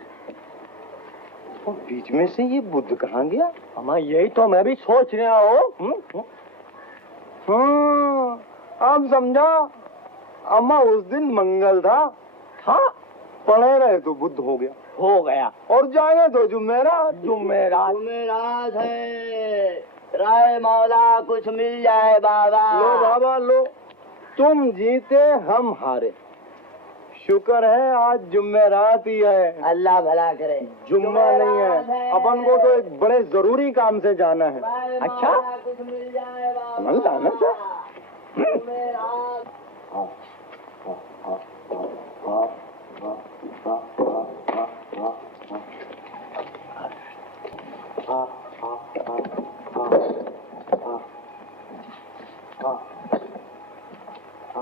और बीच में से ये बुध कहाँ गया? अम्मा यही तो मैं भी सोच रहा हूँ। अब समझा, अम्मा उस दिन मंगल था, पढ़े रहे तो बुध हो गया, और जाए तो जुमेरात। जुमेरात है, राय मौला कुछ मिल जाए बाबा। लो बाबा लो, तुम जीते हम हारे, शुक्र है आज जुमेरात ही है। अल्लाह भला करे। जुम्मा नहीं है, अपन को तो एक बड़े जरूरी काम से जाना है। अच्छा कुछ मिल जाए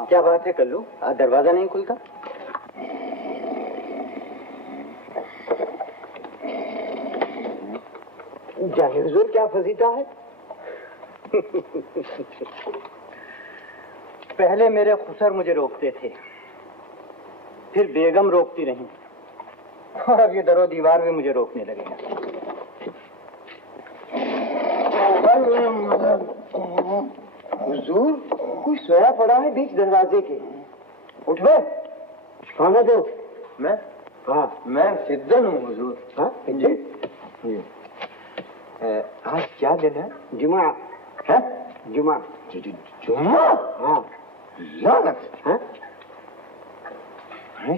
क्या बात है कल्लू, दरवाजा नहीं खुलता? जाने हुजूर क्या फजीता है? पहले मेरे खुसर मुझे रोकते थे, फिर बेगम रोकती रही, और अब ये दरो दीवार भी मुझे रोकने लगे हैं। हुजूर कोई सोया पड़ा है बीच दरवाजे के, उठ बे, खाना दो। मैं हाँ, मैं सिद्धन हूँ हुजूर। हाँ जी। आज क्या दिन है? जुमा है। जुमा। जुमा? हाँ। लानत। हाँ?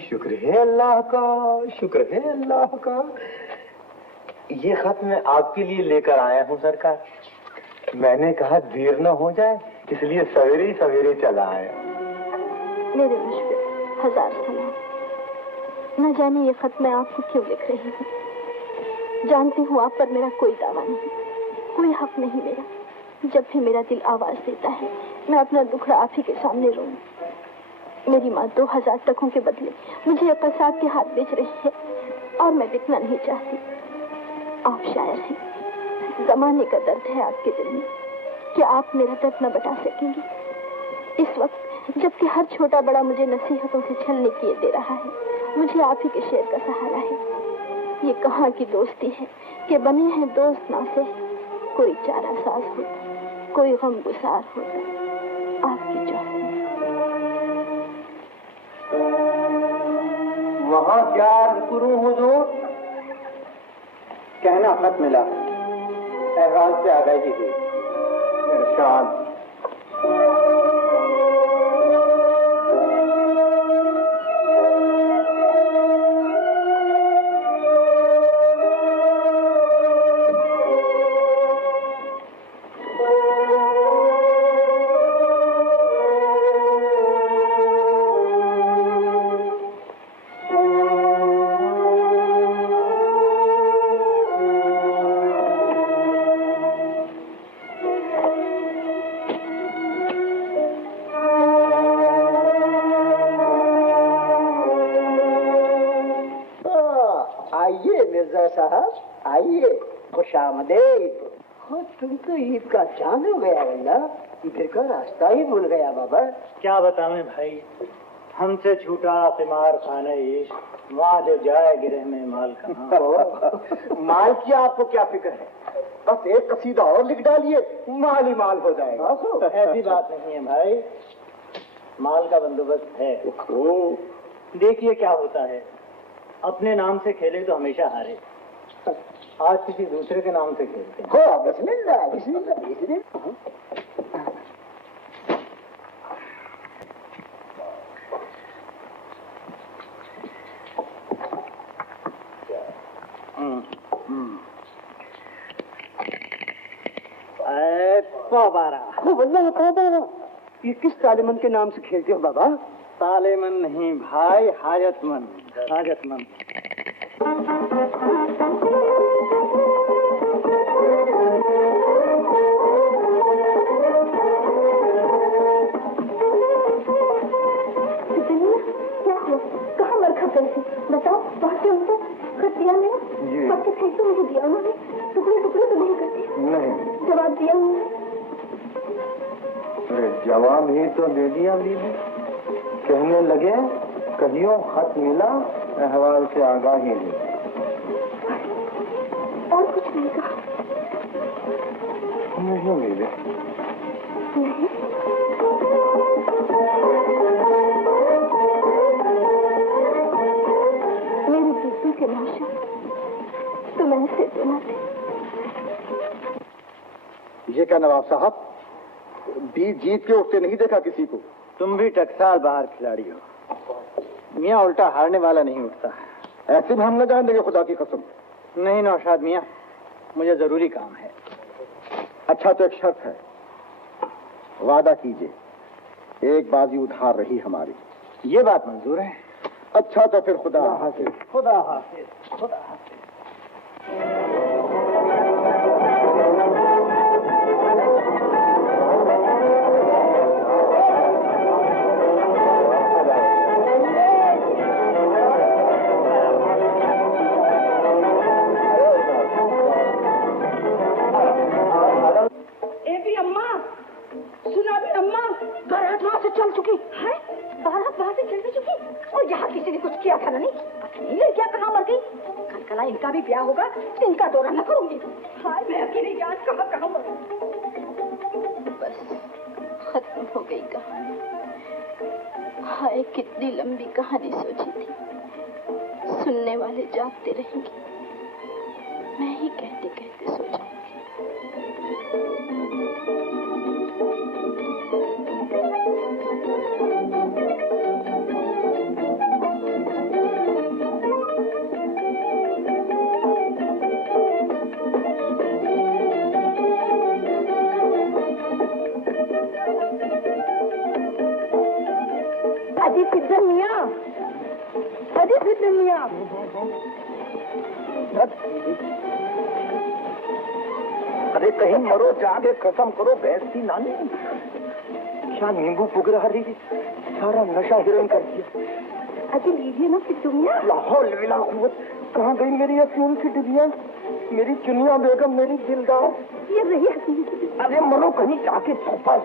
शुक्र है अल्लाह का, शुक्र है अल्लाह का। ये खत मैं आपके लिए लेकर आया हूँ सरकार। मैंने कहा देर न हो जाए, इसलिए सवेरे ही सवेरे चला आया। मेरे मुझ पे 1000 सलाम। न जाने ये खत मैं आपको क्यों लिख रही हूँ। जानती हूँ आप पर मेरा कोई दावा नहीं, कोई हक नहीं मेरा। जब भी मेरा दिल आवाज देता है मैं अपना दुखड़ा आप ही के सामने रोऊं। मेरी माँ 2000 टकों के बदले मुझे एक कसाब के हाथ बेच रही है और मैं बिकना नहीं चाहती। आप शायर हैं, जमाने का दर्द है आपके दिल में, क्या आप मेरा दर्द न बता सकेंगे? इस वक्त जबकि हर छोटा बड़ा मुझे नसीहतों से छलने किए दे रहा है, मुझे आप ही के शेर का सहारा है। ये कहाँ की दोस्ती है कि बने हैं दोस्त ना से। कोई चारा साज होता, कोई गम गुसार होता, आपकी चौकी। वहाँ क्या अर्ज करूं हुजूर? कहना खत मिला, एहराज से आ गई थी। इरशाद। आइए, खुशामदीद। हाँ, तुम तो ईद का चांद हो गया वल्ला, इधर का रास्ता ही भूल गया बाबा। क्या बतावें भाई, हमसे छूटा तिमार खाने इश्क, वहाँ जो जाए गिरह में माल कहाँ। माल की आपको क्या फिक्र है? बस एक कसीदा और लिख डालिए, माल ही माल हो जाएगा। ऐसी बात नहीं है भाई, माल का बंदोबस्त है। देखिए क्या होता है, अपने नाम से खेले तो हमेशा हारे। आज किसी दूसरे के नाम से खेलते हैं। हो, बिस्मिल्लाह, बिस्मिल्लाह, बिस्मिल्लाह। ये किस तालिमन के नाम से खेलते हो बाबा? तालेमन नहीं भाई, हाजतमंद, हाजतमंद। क्या हो, कहाँ मरखा गए? बताओ, वहाँ से उनको खत दिया मेरा? पक्के फेंक तो मुझे दिया उन्होंने, टुकड़े टुकड़े तो नहीं करते। नहीं, जवाब दिया उन्होंने। अरे जवाब ही तो दे दिया बीबी। कहने लगे कहियो खत मिला, अहवाल से आगाही दी। और कुछ नहीं कहा? नहीं बीबी। नहीं। मेरी बेटी के नाशा तो मैं ऐसे देना थी। ये क्या नवाब साहब, बीच जीत के उठते नहीं देखा किसी को। तुम भी टकसाल बाहर खिलाड़ी हो। मियाँ उल्टा हारने वाला नहीं उठता। ऐसे में हम न जान देंगे, खुदा की कसम। नहीं नौशाद मियाँ, मुझे जरूरी काम है। अच्छा तो एक शर्त है, वादा कीजिए, एक बाजी उधार रही हमारी। ये बात मंजूर है। अच्छा तो फिर खुदा हाफिज। खुदा हाफिज, खुदा हाफिज। चल चुकी है, बारात वहां से चल चुकी और यहाँ किसी ने कुछ किया था नहीं। अकेली लड़कियाँ कहाँ मर गई? कल कला इनका भी ब्याह होगा, इनका दौरा न करूंगी। हाय मैं अकेली जान कहाँ कहाँ मर। बस खत्म हो गई कहानी। हाय कितनी लंबी कहानी सोची थी, सुनने वाले जागते रहेंगे, मैं ही कहते कहते सो जाऊंगी। अजी सिद्धर मियाँ, अजी सिद्धर मियाँ, अरे कहीं मरो जाके कसम करो भैंस की नानी। क्या नींबू पुग रहा रही, सारा नशा हिरन कर दिया। अजी लीजिए ना सिद्धू मियाँ। लाहौल विला कुव्वत, कहाँ गई मेरी अफीम की डिबिया, मेरी चुनिया बेगम, मेरी दिलदार। ये रही अफीम। अरे मरो कहीं जाके छुपा।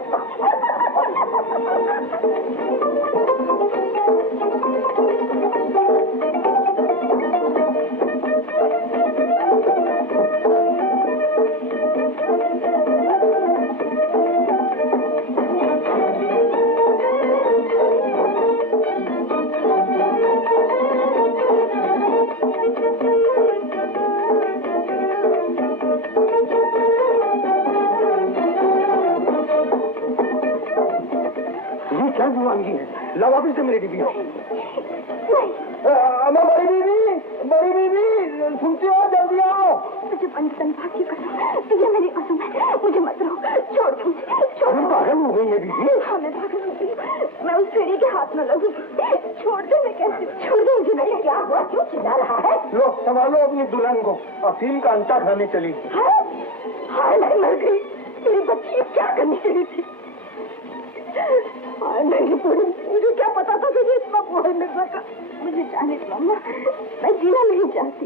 क्या जुआनगी है, लाओ वापिस से मेरी डिबिया। बड़ी बीबी सुनती हो, जल्दी आओ। मुझे पंचतन भाग की कसम, ये मेरी कसम है, मुझे मत रहो, छोड़ दो मुझे, छोड़ दो। पागल हो गई है बीबी? हाँ मैं पागल हो गई, मैं उस सीढ़ी के हाथ में लगूंगी। छोड़ दे, मैं कैसे छोड़ दे मुझे? नहीं क्या हुआ, क्यों चिल्ला रहा है? लो संभालो अपनी दुल्हन को, अफीम का अंटा खाने चली। हाय मैं मर गई, मेरी बच्ची क्या करनी चाहिए थी? नहीं मुझे क्या पता था कि ये इतना बोल मिर्जा का। मुझे जाने दो अम्मा, मैं जीना नहीं चाहती।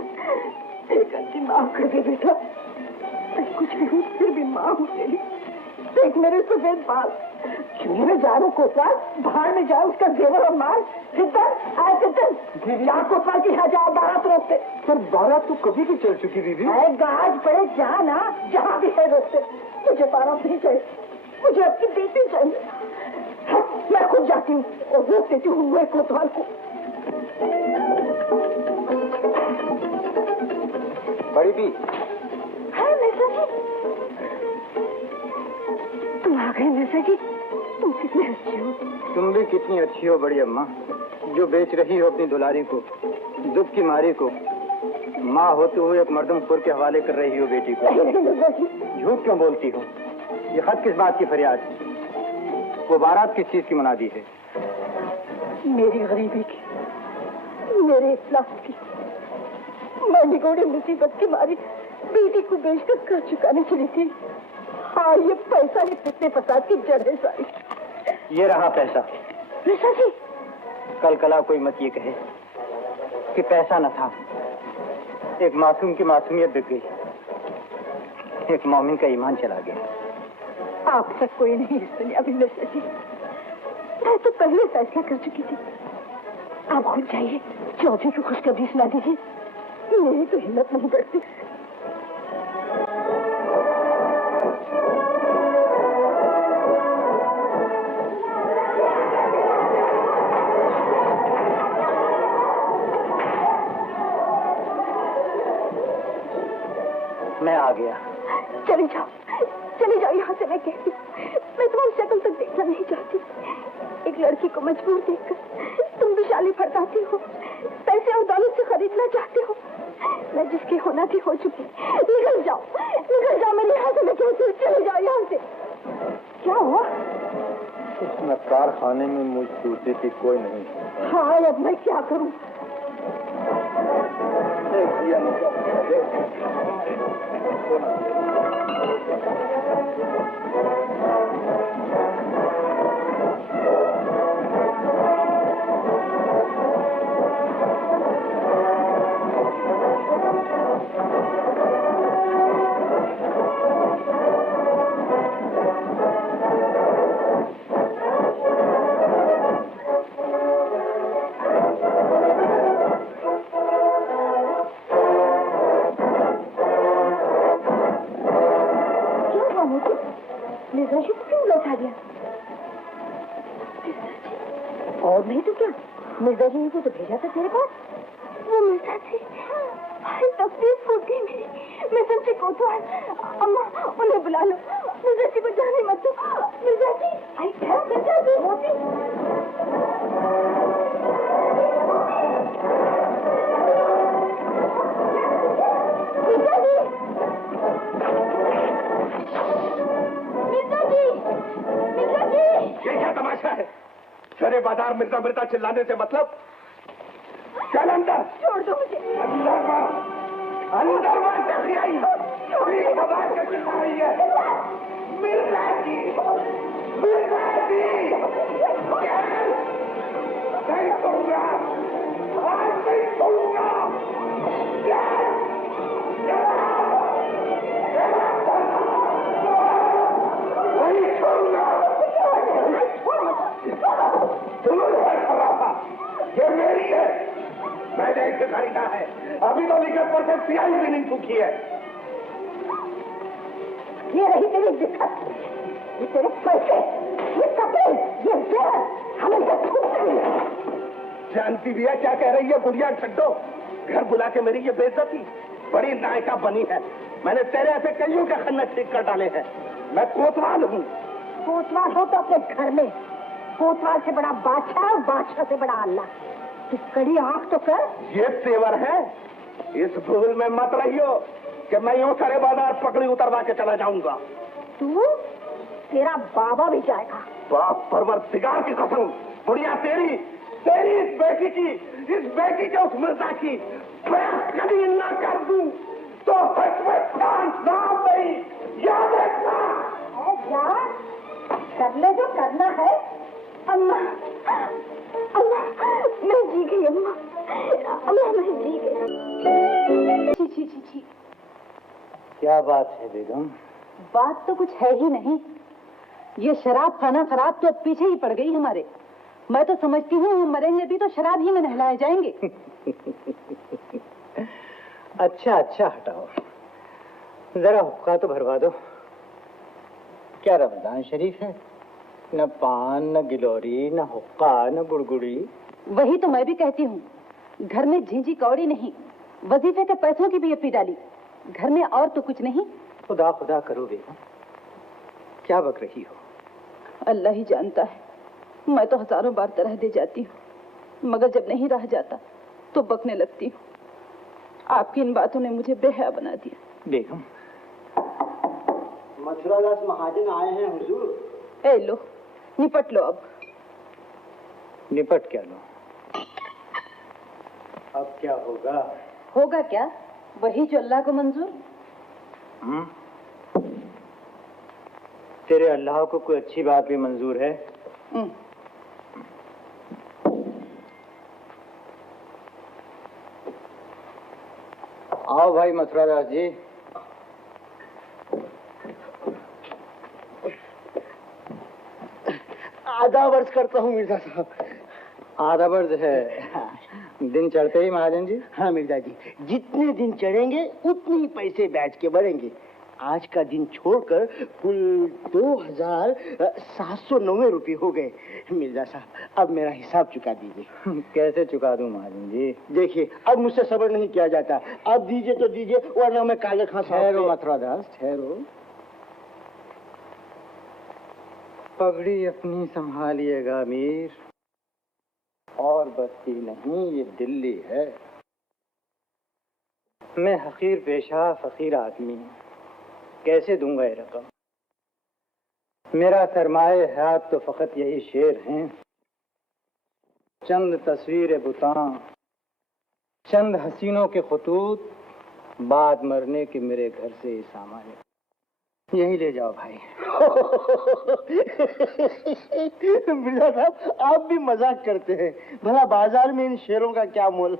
एक गलती माफ कर दे बेटा, मैं कुछ भी हूँ फिर भी माँ हूँ तेरी। देख मेरे सफेद बाल, चूल्हे में जा रो कोतवाल, बाहर में जाए उसका जेवर और माल। सिद्धर आए सिद्धर, जा कोतवाल की यहाँ जाओ बारात रोकते। पर बारात तो कभी की चल चुकी बीबी। गाज पड़े जा ना, जहाँ भी है रोकते। मुझे बारात नहीं चाहिए, मुझे अपनी बेटी चाहिए। मैं खुद जाती हूँ और रोक देती हूँ वो कोतवाल को। बड़ी भी है मिर्जा जी, तुम आ गए मिर्जा जी, तुम कितने अच्छे हो। तुम भी कितनी अच्छी हो बड़ी अम्मा, जो बेच रही हो अपनी दुलारी को, दुख की मारी को, माँ होते हुए एक मर्दमखोर के हवाले कर रही हो बेटी को। झूठ क्यों बोलती हो? ये खत किस बात की फरियाद? वो बारात किस चीज की मुनादी है? मेरी गरीबी की, मेरे इफ्लास की। मैं निगोड़ी मुसीबत की मारी बेटी को बेचकर कर्ज चुकाने चली थी। हाँ ये पैसा ही फितने फसाद की जड़ है सारी। ये रहा पैसा। मिर्जा जी, कल कला कोई मत ये कहे कि पैसा न था। एक मासूम की मासूमियत बिक गई, एक मौमिन का ईमान चला गया। आप तक कोई नहीं सुनिया भी मिर्जा जी, मैं तो पहले फैसला कर चुकी थी। आप खुद जाइए, चौधरी को खुशखबरी सुना दीजिए, मेरी तो हिम्मत नहीं बढ़ती। मैं आ गया। चली जाओ यहाँ से, मैं कहती हूँ। मैं तुम्हारी शक्ल तक देखना नहीं चाहती। एक लड़की को मजबूर देखकर तुम विशाली फरकाती हो, पैसे और दौलत से खरीदना चाहते हो। मैं जिसकी होना थी हो चुकी। निकल जाओ मेरे यहाँ से, मैं कहती हूँ चले जाओ यहाँ से। क्या हुआ? इसमें कारखाने में मुझ दूसरे की कोई नहीं। हाँ अब मैं क्या करूँ? और नहीं तो क्या, मिर्जा जी को तो भेजा था तेरे पास। वो मिर्जा थी। भाई तकदीर फूट गई मेरी। मैं सबसे कोतवाल। अम्मा उन्हें बुला लो। मिर्जा जी को जाने मत दो। मिर्जा जी, मिर्जा जी, मोती। मिर्जा जी, मिर्जा जी, मिर्जा जी। ये क्या तमाशा है? शरे बाजार मिर्जा मिर्जा चिल्लाने से मतलब? चल अंदर। छोड़ दो मुझे। अंदर बात कैसी आई? बात कैसी आ रही है? मिर्जा जी, मिर्जा जी, नहीं छोड़ूंगा, आज नहीं छोड़ूंगा। नहीं छोड़ूंगा। ये मेरी है, मैंने इसे खरीदा है। अभी तो लिखत पर से सियाही भी नहीं सूखी है। ये रही तेरी दिक्कत, ये तेरे पैसे, ये कपड़े, ये जेवर, हमें सब छूटते नहीं। जानती भी है क्या कह रही है बुढ़िया छड्डो? घर बुला के मेरी ये बेइज्जती, बड़ी नायका बनी है। मैंने तेरे ऐसे कईयों के खन्ना ठीक कर डाले हैं। मैं कोतवाल हूँ। कोतवाल हो तो अपने घर में, कोतवाल से बड़ा बादशाह और बादशाह से बड़ा अल्लाह। तू कड़ी आंख तो कर। ये तेवर है, इस भूल में मत रहियो कि मैं यूं सारे बाजार पकड़ी उतरवा के चला जाऊंगा। तू, तेरा बाबा भी जाएगा। बाप परवरदिगार की कसम, बुढ़िया तेरी इस बेटी की, इस बेटी के उस मिर्जा की कभी न कर दूं तो नाम नहीं, याद रखना। कर ले जो करना है। अम्मा, अम्मा, मैं जी गई अम्मा। अम्मा मैं जी गई। छी छी छी छी। क्या बात है बेगम? बात तो कुछ है ही नहीं। ये शराब खाना खराब तो अब पीछे ही पड़ गई हमारे। मैं तो समझती हूँ हम मरेंगे भी तो शराब ही में नहलाए जाएंगे। अच्छा अच्छा हटाओ, जरा हुक्का तो भरवा दो। क्या रमजान शरीफ है? न पान, न गिलोरी, न हुक्का, न गुड़गुड़ी। वही तो मैं भी कहती हूँ। घर में झींझी कौड़ी नहीं, वजीफे के पैसों की भी अपी डाली। घर में और तो कुछ नहीं। खुदा खुदा करो बेगम, क्या बक रही हो? अल्लाह ही जानता है। मैं तो हजारों बार तरह दे जाती हूँ, मगर जब नहीं रह जाता तो बकने लगती हूँ। आपकी इन बातों ने मुझे बेहया बना दिया। बेगम, मथुरादास महाजन आए हैं हुजूर। ए लो, निपट लो अब। निपट क्या लो? अब क्या होगा? होगा क्या? वही जो अल्लाह को मंजूर। तेरे अल्लाह को कोई अच्छी बात भी मंजूर है? आओ भाई मथुरादास जी। आधा वर्ष करता हूँ मिर्जा साहब। आधा वर्ष है? दिन चढ़ते ही महाजन जी? हाँ मिर्जा जी, जितने दिन चढ़ेंगे उतने ही पैसे बैठ के बढ़ेंगे। आज का दिन छोड़कर कुल 2790 रुपये हो गए। मिर्जा साहब अब मेरा हिसाब चुका दीजिए। कैसे चुका दूं महाजन जी? देखिए अब मुझसे सब्र नहीं किया जाता। अब दीजिए तो दीजिए, वरना मैं काले खां। ठहरो मथुरादास, ठहरो। पगड़ी अपनी संभालिएगा अमीर, और बस्ती नहीं ये दिल्ली है। मैं हकीर पेशा फकीर आदमी, कैसे दूंगा ये रकम? मेरा सरमाए हयात तो फकत यही शेर हैं, चंद तस्वीर बुतां, चंद हसीनों के खतूत, बाद मरने के मेरे घर से सामान। यही ले जाओ भाई। मिर्जा साहब आप भी मजाक करते हैं। भला बाजार में इन शेरों का क्या मोल?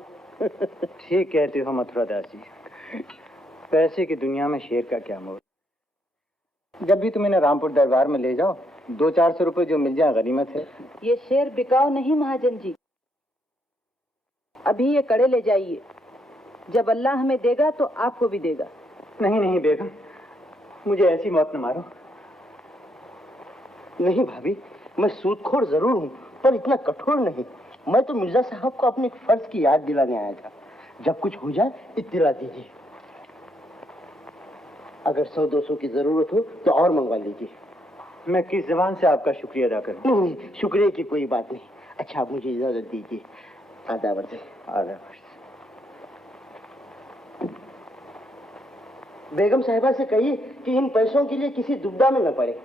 ठीक कहते हो मथुरादास जी, पैसे की दुनिया में शेर का क्या मोल। जब भी तुम इन्हें रामपुर दरबार में ले जाओ, 200-400 रुपए जो मिल जाए गनीमत है। ये शेर बिकाऊ नहीं महाजन जी, अभी ये कड़े ले जाइए। जब अल्लाह हमें देगा तो आपको भी देगा। नहीं नहीं बेगम, मुझे ऐसी मौत न मारो। नहीं भाभी, मैं सूदखोर जरूर हूँ पर इतना कठोर नहीं। मैं तो मिर्जा साहब को अपने फर्ज की याद दिलाने आया था। जब कुछ हो जाए इत्तला दीजिए। अगर 100-200 की जरूरत हो तो और मंगवा लीजिए। मैं किस जबान से आपका शुक्रिया अदा करूं? नहीं, शुक्रिया की कोई बात नहीं। अच्छा, आप मुझे इजाजत दीजिए। आदाब से। बेगम साहिबा से कहिए कि इन पैसों के लिए किसी दुविधा में न पड़े।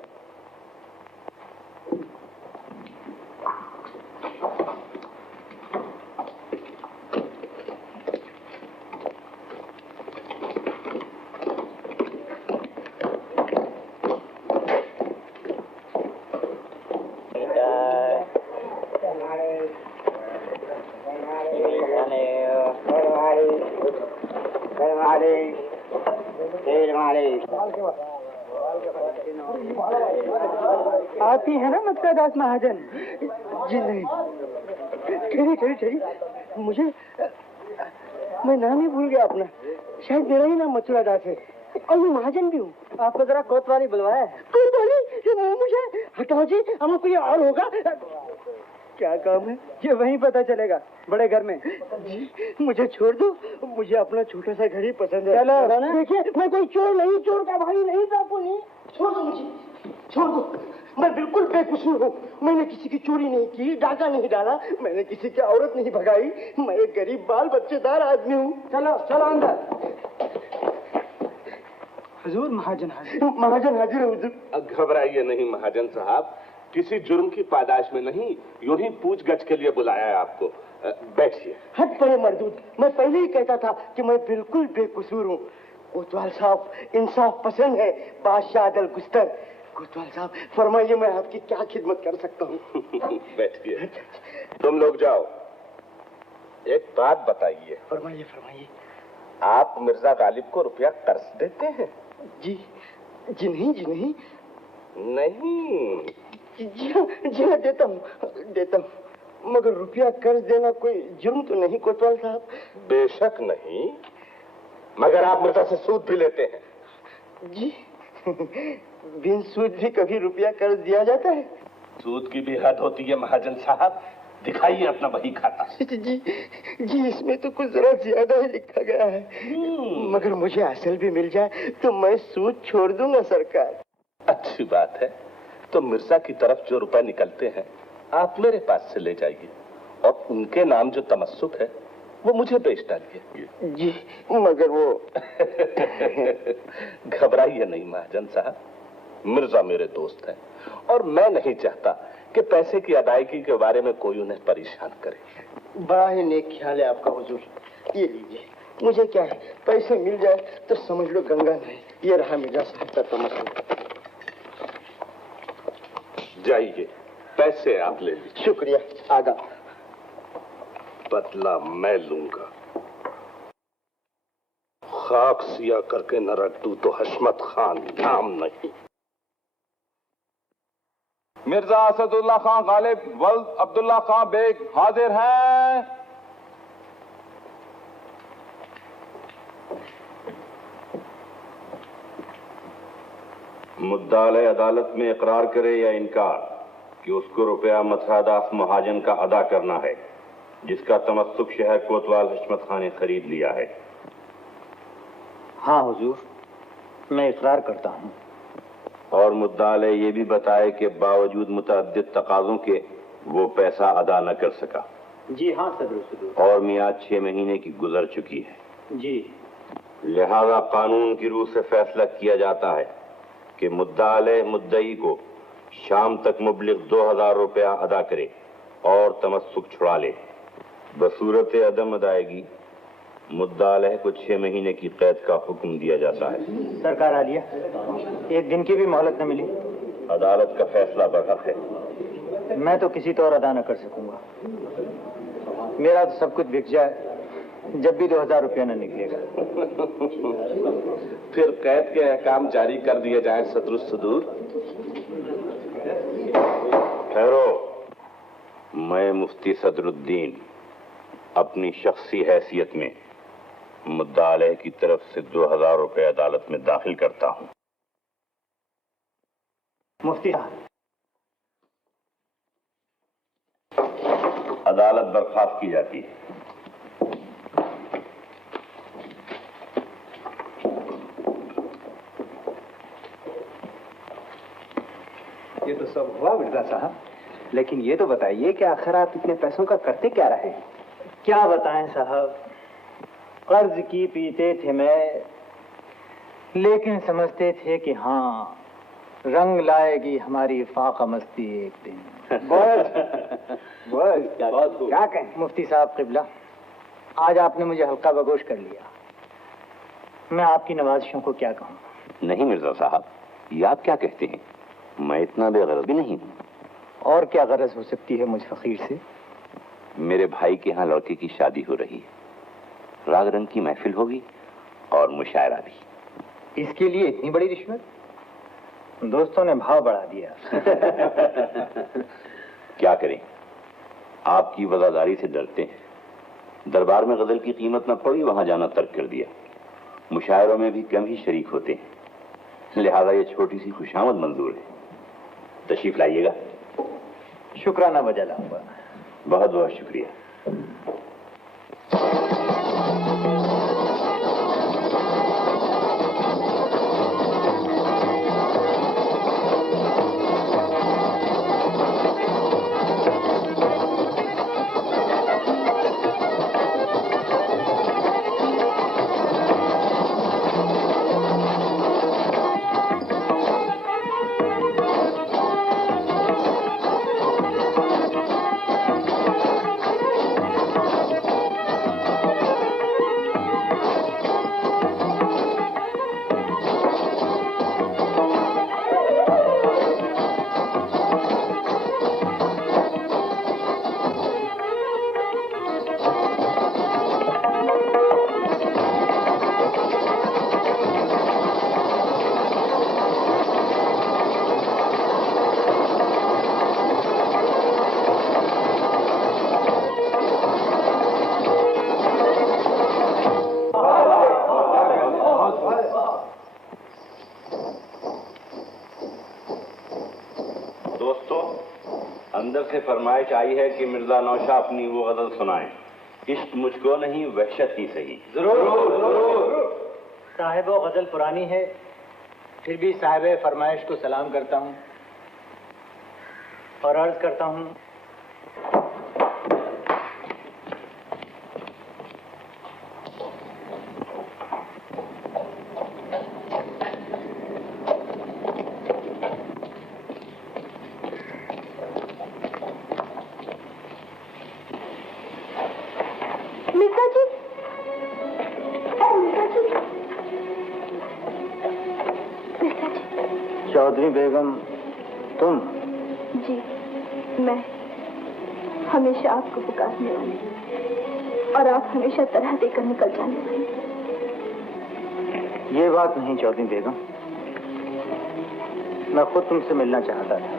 आप ही है ना मत्तादास महाजन? जी नहीं। ठहरी, मुझे मैं नाम ही भूल गया अपना। शायद मेरा ही नाम मथुरा दास है और मैं महाजन भी हूँ। आपको जरा कोतवाली बुलवाया? कोतवाली? मुझे हटाओ जी, हमें कोई और होगा। क्या काम है? ये वहीं पता चलेगा, बड़े घर में। जी मुझे छोड़ दो, मुझे अपना छोटा सा घर ही पसंद है। चलो। देखिए, मैं कोई चोर का भाई नहीं था। छोड़ दो मुझे, छोड़ दो। मैं बिल्कुल बेकसूर हूँ। मैंने किसी की चोरी नहीं की, डाका नहीं डाला, मैंने किसी की औरत नहीं भगाई। मैं एक गरीब बाल बच्चेदार आदमी हूँ। चलो अंदर। हुजूर महाजन हाजिर। महाजन हाजिर है हुजूर। घबराइए नहीं महाजन साहब, किसी जुर्म की पादाश में नहीं, यूं ही पूछगछ के लिए बुलाया है आपको। बैठिए। हट पड़े मर्दूद, मैं पहले ही कहता था कि मैं बिल्कुल बेकसूर हूँ। कोतवाल साहब इंसाफ पसंद है, बादशाह अदल गुस्तर। कोतवाल साहब फरमाइए, मैं आपकी क्या खिदमत कर सकता हूँ? बैठिए। तुम लोग जाओ। एक बात बताइए। फरमाइए। आप मिर्जा गालिब को रुपया कर्ज देते हैं? जी नहीं। नहीं? जी हाँ, देता हूँ। मगर रुपया कर्ज देना कोई जुर्म तो नहीं कोतवाल साहब? बेशक नहीं, मगर आप मिर्जा से सूद भी लेते हैं। जी बिन सूद भी कभी रुपया कर्ज दिया जाता है? सूद की भी हद होती है महाजन साहब। दिखाइए अपना बही खाता। जी इसमें तो कुछ जरा ज्यादा ही लिखा गया है। मगर मुझे असल भी मिल जाए तो मैं सूद छोड़ दूंगा सरकार। अच्छी बात है, तो मिर्जा की तरफ जो रुपए निकलते हैं आप मेरे पास से ले जाइए और उनके नाम जो तमस्सुक है वो मुझे बेच डालिए। जी मगर वो घबराइए नहीं महाजन साहब, मिर्जा मेरे दोस्त हैं और मैं नहीं चाहता कि पैसे की अदायगी के बारे में कोई उन्हें परेशान करे। बड़ा ही नेक ख्याल है आपका हुजूर। ये लीजिए, मुझे क्या है, पैसे मिल जाए तो समझ लो गंगा नहीं। ये रहा मिर्जा साहब का तमस्सुक। जाइए, पैसे आप ले लीजिए। शुक्रिया। आगा। बदला मैं लूंगा। खाक सिया करके न रख दूं तो हशमत खान नाम नहीं। मिर्जा असदुल्ला खान गालिब वल्द अब्दुल्ला खान बेग हाजिर हैं। मुद्दाले अदालत में इकरार करे या इनकार कि उसको रुपया मथुरादास महाजन का अदा करना है, जिसका तमस्सुक शहर कोतवाल हशमत खान ने खरीद लिया है। हाँ हुजूर, मैं इकरार करता हूँ। और मुद्दाले ये भी बताए कि बावजूद मुतअद्दिद तकाज़ों के वो पैसा अदा न कर सका। जी हाँ सदर। और मियाद 6 महीने की गुजर चुकी है। जी। लिहाजा कानून की रूह से फैसला किया जाता है कि मुद्दाले मुद्दई को शाम तक मुबलिग 2000 रुपया अदा करे और तमस्सुक छुड़ा ले। बसूरत अदम अदायगी मुद्दाले को 6 महीने की कैद का हुक्म दिया जाता है। सरकार आलिया, एक दिन की भी मोहलत न मिली। अदालत का फैसला बरहक है। मैं तो किसी तौर अदा न कर सकूंगा। मेरा तो सब कुछ बिक जाए, जब भी 2000 रुपया न निकलेगा। फिर कैद के अहकाम जारी कर दिए जाए सदरुस्सदूर। ठहरो, मैं मुफ्ती सदरुद्दीन अपनी शख्सी हैसियत में मुद्दाले की तरफ से 2000 रुपए अदालत में दाखिल करता हूँ। मुफ्ती साहब। अदालत बर्खास्त की जाती है। ये तो सब हुआ मिर्जा साहब, लेकिन ये तो बताइए कि आखिर आप इतने पैसों का करते क्या रहे? क्या बताएं साहब, कर्ज की पीते थे मैं, लेकिन समझते थे कि हाँ रंग लाएगी हमारी फाका मस्ती एक दिन। क्या कहें? मुफ्ती साहब क़िबला, आज आपने मुझे हल्का बगोश कर लिया। मैं आपकी नवाजिशों को क्या कहूँ? नहीं मिर्जा साहब, ये आप क्या कहते हैं? मैं इतना बेगरज भी नहीं हूँ। और क्या गरज हो सकती है मुझ फकीर से? मेरे भाई के यहाँ लड़के की शादी हो रही है, राग रंग की महफिल होगी और मुशायरा भी। इसके लिए इतनी बड़ी रिश्वत? दोस्तों ने भाव बढ़ा दिया। क्या करें, आपकी वफादारी से डरते हैं। दरबार में गजल की कीमत न पड़ी, वहां जाना तर्क कर दिया। मुशायरों में भी कम ही शरीक होते हैं, लिहाजा ये छोटी सी खुशामद मंजूर है। तशरीफ लाइएगा। शुक्राना बजा लाऊंगा। बहुत बहुत शुक्रिया। फरमाइश आई है कि मिर्जा नौशा अपनी वो गजल सुनाएं। इश्क मुझको नहीं, वहशत ही सही। जरूर। साहिब वो गजल पुरानी है, फिर भी साहिब फरमाइश को सलाम करता हूँ और अर्ज करता हूँ। चौधरी बेगम, तुम? जी, मैं हमेशा आपको पुकारने वाली और आप हमेशा तरह देकर निकल जाने वाली। ये बात नहीं चौधरी बेगम, मैं खुद तुमसे मिलना चाहता था,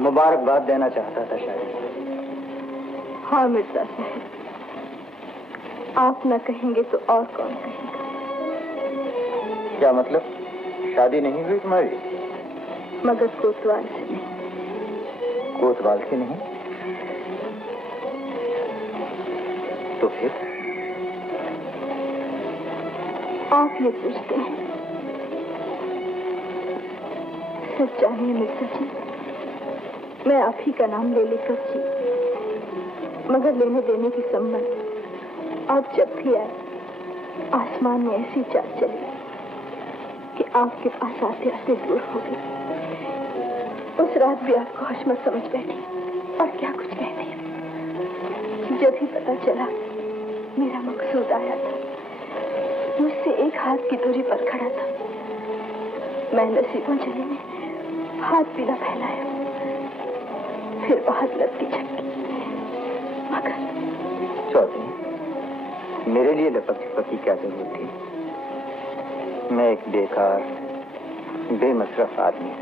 मुबारकबाद देना चाहता था शायद। हाँ मिर्जा साहब, आप न कहेंगे तो और कौन कहेगा? क्या मतलब? शादी नहीं हुई तुम्हारी? मगर कोतवाल से नहीं। कोतवाल से नहीं? तो फिर? आप ये पूछते हैं। सच जानिए मिर्जा जी, मैं आप ही का नाम ले लेकर जी, मगर लेने देने की संबंध आप जब भी आए, आसमान में ऐसी चाल चली कि आपके पास आते आते दूर हो गई। उस रात भी आपको हशमत समझ बैठी और क्या कुछ कहते। जब ही पता चला मेरा मकसूद आया था, मुझसे एक हाथ की दूरी पर खड़ा था, मैं नसीबों जले में हाथ भी न फैलाया। फिर बहुत लपकी झपकी, मगर चौधरी, मेरे लिए लपक झपकी क्या जरूरत थी? मैं एक बेकार बेमसरफ आदमी,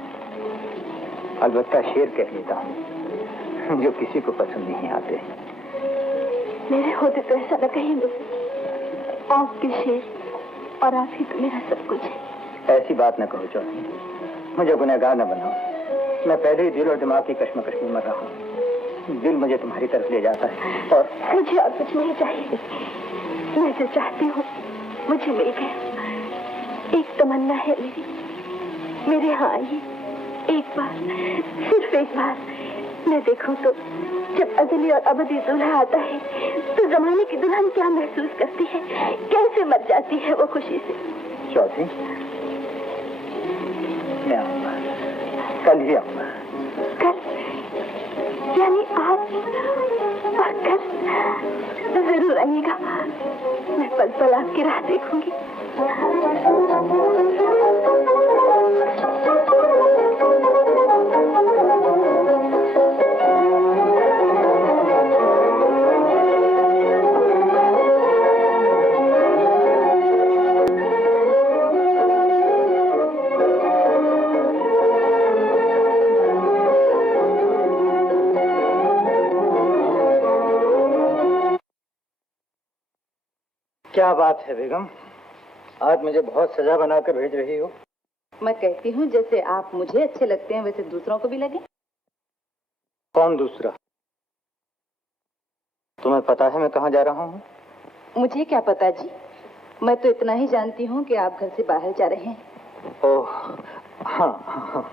अलबत्ता शेर कह लेता हूँ जो किसी को पसंद नहीं आते। मेरे होते तो ऐसा न कहेंगे। आपके शेर और आप ही तो मेरा सब कुछ है। ऐसी बात न कहो चौधरी, मुझे गुनहगार न बनाओ। मैं पहले ही दिल और दिमाग की कश्मकश में मर रहा हूँ। दिल मुझे तुम्हारी तरफ ले जाता है और मुझे और कुछ नहीं चाहिए। मैं जो चाहती हूँ मुझे मिल गया। एक तमन्ना है मेरी, मेरे यहाँ आइए, एक बार, सिर्फ एक बार मैं देखूं तो जब अजली और अबदी दूल्हा आता है तो जमाने की दुल्हन क्या महसूस करती है, कैसे मर जाती है वो खुशी से। चौधरी, मैं आऊंगा, कल ही आऊंगा। कल? यानी आज और कल? जरूर आइएगा, मैं पल पल आपकी राह देखूंगी। क्या बात है बेगम, आज मुझे बहुत सजा बनाकर भेज रही हो। मैं कहती हूँ जैसे आप मुझे अच्छे लगते हैं वैसे दूसरों को भी लगे। कौन दूसरा? तुम्हें पता है मैं कहाँ जा रहा हूँ? मुझे क्या पता जी, मैं तो इतना ही जानती हूँ कि आप घर से बाहर जा रहे हैं। ओह हाँ, हाँ।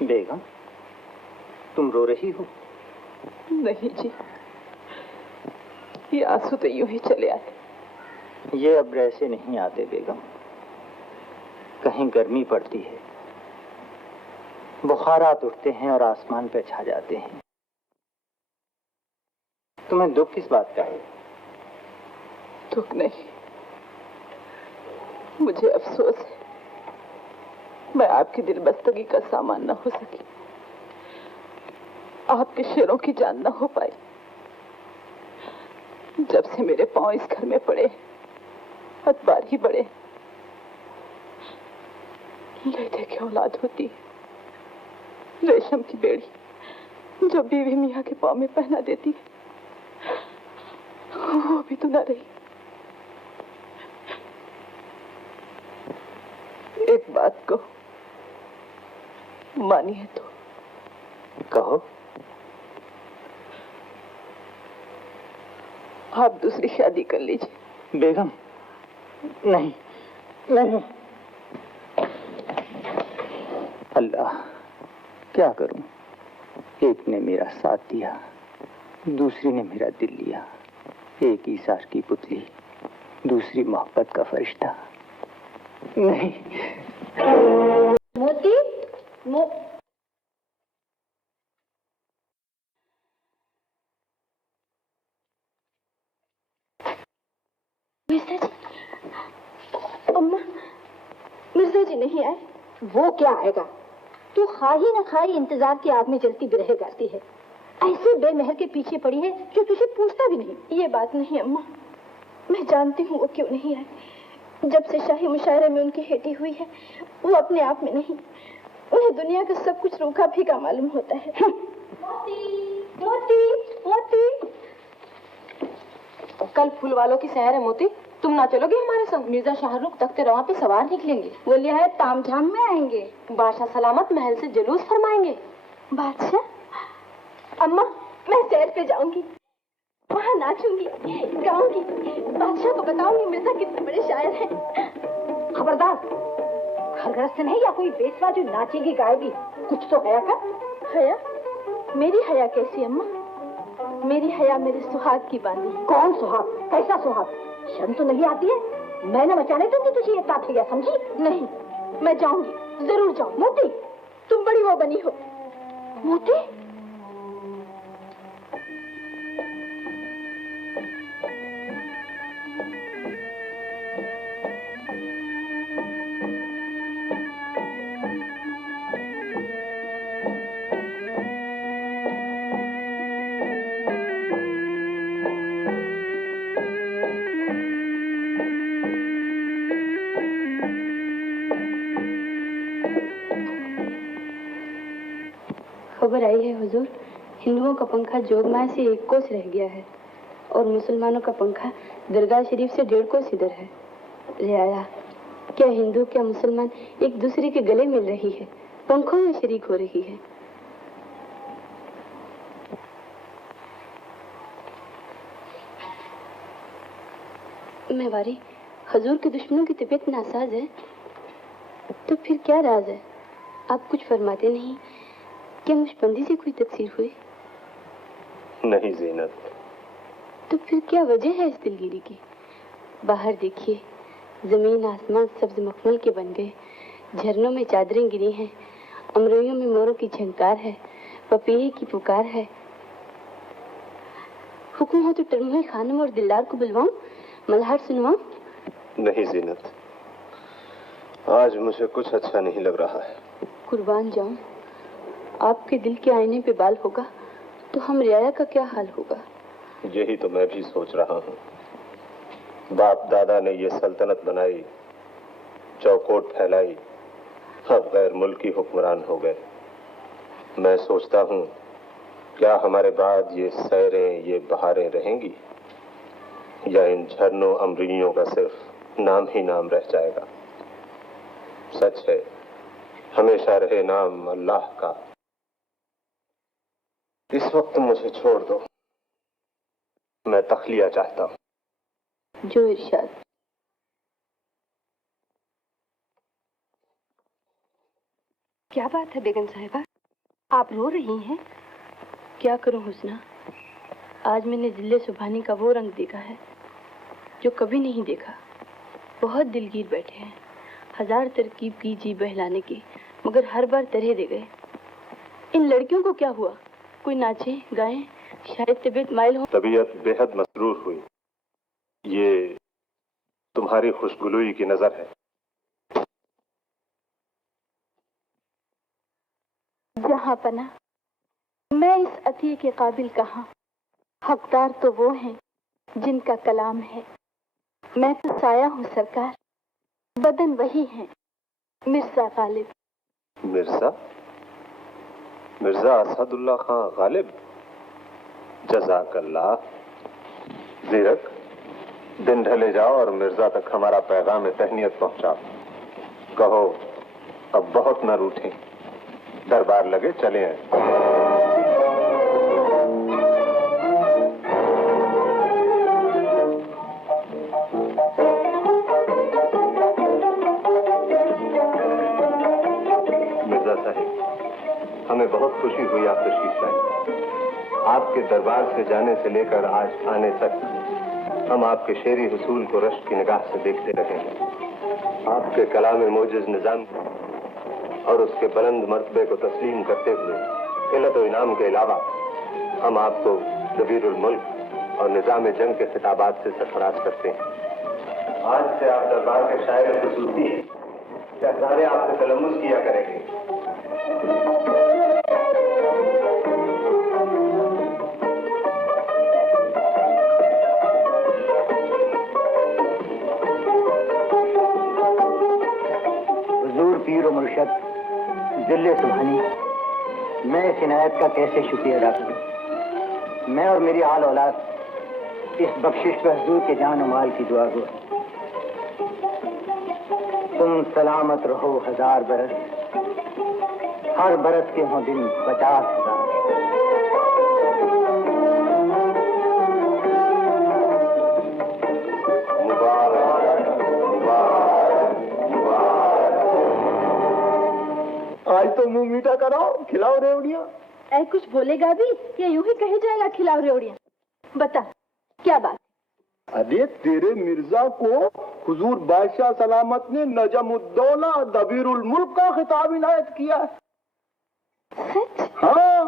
बेगम, तुम रो रही हो? नहीं जी, ये आंसू तो यूं ही चले आए। ये अब ऐसे नहीं आते बेगम, कहीं गर्मी पड़ती है, बुखारात उठते हैं और आसमान पे छा जाते हैं। तुम्हें दुख किस बात का है? दुख नहीं, मुझे अफसोस है मैं आपकी दिलबस्तगी का सामान न हो सकी, आपके शेरों की जान न हो पाई। जब से मेरे पांव इस घर में पड़े अतबार ही बड़े। लेते की औलाद होती रेशम की बेड़ी जो बीवी मियाँ के पांव में पहना देती है, वो भी तो न रही। एक बात को मानिए तो। कहो। आप दूसरी शादी कर लीजिए। बेगम, नहीं नहीं। अल्लाह, क्या करूं? एक ने मेरा साथ दिया, दूसरी ने मेरा दिल लिया। एक ईसार की पुतली, दूसरी मोहब्बत का फरिश्ता। नहीं। मोती, मिर्जा जी, अम्मा, मिर्जा जी नहीं आए। वो क्या आएगा? तू खाही न खाही इंतजार की आग में जलती बिरह करती है। ऐसे बेमहर के पीछे पड़ी है जो तुझे पूछता भी नहीं। ये बात नहीं अम्मा, मैं जानती हूँ वो क्यों नहीं आए। जब से शाही मुशायरे में उनकी हेटी हुई है, वो अपने आप में नहीं, उन्हें दुनिया का सब कुछ रूखा फीका मालूम होता है। मोती, मोती, मोती। कल फूल वालों की सैर है मोती, तुम ना चलोगे हमारे संग? मिर्जा शाहरुख तख्ते रवा पे सवार निकलेंगे। वो लिहाज तामझाम में आएंगे। बादशाह सलामत महल से जुलूस फरमाएंगे। बादशाह? अम्मा, मैं सैर पे जाऊंगी, वहाँ नाचूंगी, गाऊंगी, बादशाह को बताऊंगी मिर्जा कितने बड़े शायर हैं। खबरदार, घर गृहस्थ नहीं या कोई बेसवा जो नाचेगी गाएगी। कुछ तो हया कर। हया? मेरी हया कैसी अम्मा? मेरी हया मेरे सुहाग की बांधी। कौन सुहाग? कैसा सुहाग? शर्म तो नहीं आती है? मैं न मचाने दूंगी तुझे ये ताथिया, समझी? नहीं, मैं जाऊंगी, जरूर जाऊंगी। मोती, तुम बड़ी वो बनी हो। मोती, खबर आई है हुजूर, हिंदुओं का पंखा जोगमाया से 1 कोस रह गया है और मुसलमानों का पंखा दरगाह शरीफ से 1.5 कोस इधर है। ले आया। क्या हिंदू क्या मुसलमान एक दूसरे के गले मिल रही है, पंखों में शरीक हो रही है। मेवारी, हजूर के दुश्मनों की तबीयत नासाज है, तो फिर क्या राज है? आप कुछ फरमाते नहीं। क्या मुशबंदी से कोई तकसीर हुई? नहीं ज़ीनत। तो फिर क्या वजह है इस दिलगिरी की? बाहर देखिए, जमीन आसमान सब्ज मखमल के बन गए, झरनों में चादरें गिरी हैं, अमरोइयों में मोरों की झंकार है, पपीहे की पुकार है। हुक्म हो तो टरमुई खानम और दिलदार को बुलवाऊं, मल्हार सुनवाऊं? नहीं ज़ीनत, आज मुझे कुछ अच्छा नहीं लग रहा है। कुर्बान जाऊं, आपके दिल के आईने पे बाल होगा तो हम रियाया का क्या हाल होगा? यही तो मैं भी सोच रहा हूँ। बाप दादा ने ये सल्तनत बनाई, चौकोट फैलाई, अब गैर मुल्की हुक्मरान हो गए। मैं सोचता हूँ क्या हमारे बाद ये सैरें, ये बहारें रहेंगी, या इन झरनों अमरियों का सिर्फ नाम ही नाम रह जाएगा। सच है, हमेशा रहे नाम अल्लाह का। इस वक्त मुझे छोड़ दो, मैं तखलिया चाहता हूँ। जो इरशाद। क्या बात है बेगम साहिबा, आप रो रही हैं? क्या करूं हुस्ना, आज मैंने जिले सुभानी का वो रंग देखा है जो कभी नहीं देखा। बहुत दिलगीर बैठे हैं, हजार तरकीब की जी बहलाने की, मगर हर बार तरह दे गए। इन लड़कियों को क्या हुआ? कोई नाचे गाएं, शायद तबीयत माइल हो। तबीयत बेहद मसरूर हुई, ये तुम्हारी खुशगुलोई की नजर है। जहां पना, मैं इस अतिये के काबिल कहाँ? हकदार तो वो हैं जिनका कलाम है। मैं तो साया हूँ सरकार, बदन वही है मिर्जा गालिब। मिर्जा? मिर्जा असदुल्ला खां गालिब? जज़ाकल्लाह। ज़ीरक, दिन ढले जाओ और मिर्जा तक हमारा पैगाम तहनीयत पहुंचाओ। कहो अब बहुत न रूठें, दरबार लगे चले आए। मिर्जा साहिब, हमें बहुत खुशी हुई आप तशरीफ लाए। आपके दरबार से जाने से लेकर आज आने तक हम आपके शेरी हुसूल को रश्क की निगाह से देखते रहे हैं। आपके कलाम मोजिज निजाम और उसके बुलंद मर्तबे को तस्लीम करते हुए खिलत और इनाम के अलावा हम आपको दबीरुल मुल्क और निजाम जंग के खिताबात से सरफराज करते हैं। आज से आप दरबार के शायर खुसूसी हैं, शहजादे आपसे तलम्मुस किया करेंगे। हुजूर पीर मुर्शद दिल्ले सुभानी, मैं इस इनायत का कैसे शुक्रिया अदा करूं? मैं और मेरी आल औलाद इस बख्शिश पर हुजूर के जान और माल की दुआ गो। तुम सलामत रहो हजार बरस, हर बरस के हों दिन 50,000। आज तो मुंह मीठा कराओ, खिलाओ रेवड़ियाँ। ऐ कुछ बोलेगा भी या यूं ही कही जाएगा खिलाओ रेवड़ियाँ? बता क्या बात? अरे तेरे मिर्जा को हुजूर बादशाह सलामत ने नजमुद्दौला दबीरुल मुल्क का खिताब इनायत किया है। सच? हाँ,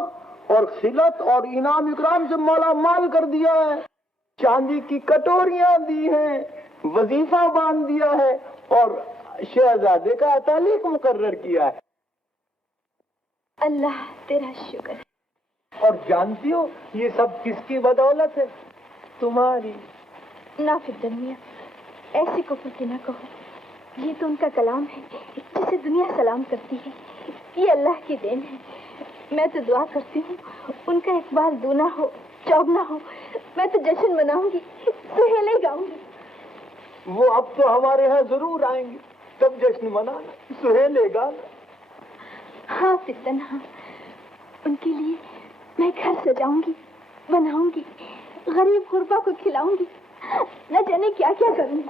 और खिलत और इनाम इकराम से माला माल कर दिया है। चांदी की कटोरियां दी हैं, वजीफा बांध दिया है और शहजादे का अतालिक मुकर्रर किया है। अल्लाह तेरा शुक्र है। और जानती हो ये सब किसकी बदौलत है? तुम्हारी। ना फिर मियां, ऐसी कुफर ना कहो। ये तो उनका कलाम है जिसे दुनिया सलाम करती है। ये अल्लाह की देन है। मैं तो दुआ करती हूँ उनका इकबाल दूना हो, चौगना हो। मैं तो जश्न मनाऊंगी, सुहेले गाऊंगी। वो अब तो हमारे यहाँ जरूर आएंगे। तब जश्न मनाना, सुहेलेगा। हाँ फितन, हाँ। उनके लिए मैं घर सजाऊंगी, बनाऊंगी, गरीब गुरबा को खिलाऊंगी, न जाने क्या क्या करूंगी।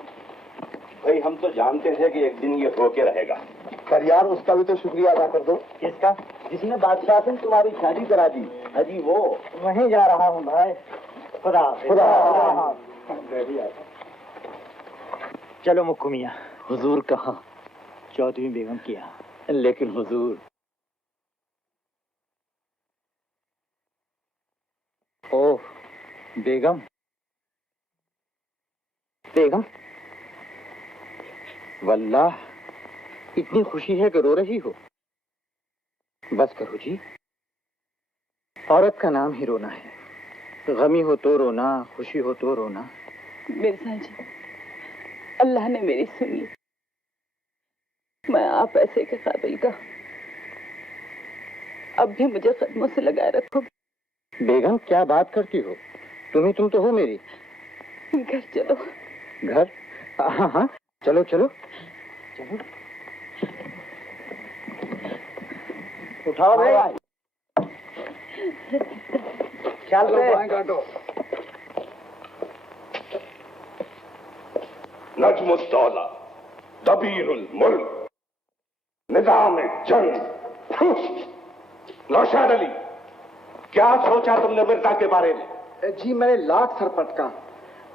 भाई हम तो जानते थे कि एक दिन ये होके रहेगा। पर यार उसका भी तो शुक्रिया अदा कर दो। किसका? जिसने बादशाह से तुम्हारी शादी करा दी। अजी वो। वहीं जा रहा हूँ भाई। खुदा खुदा। चलो मुक्कू मियां। हुजूर कहाँ? चौधरी बेगम की यहाँ। लेकिन हुजूर। ओह बेगम, बेगम, वल्लाह इतनी खुशी है कि रो रही हो। बस करो जी, औरत का नाम ही रोना है। गमी हो तो रोना, खुशी हो तो रोना। मिर्जा जी, अल्लाह ने मेरी सुनी। मैं आप ऐसे के काबिल का, अब भी मुझे कदमों से लगाए रखोगे। बेगम क्या बात करती हो? तुम तो हो मेरी। घर चलो। घर? हाँ हाँ चलो चलो चलो। उठाओ भाई। चल पे काटो। नजमुद्दौला, दबीरुल मुल्क, निजाम जंग। नौशाद अली, क्या सोचा तुमने मिर्जा के बारे में? जी मैंने लाख सर पटका,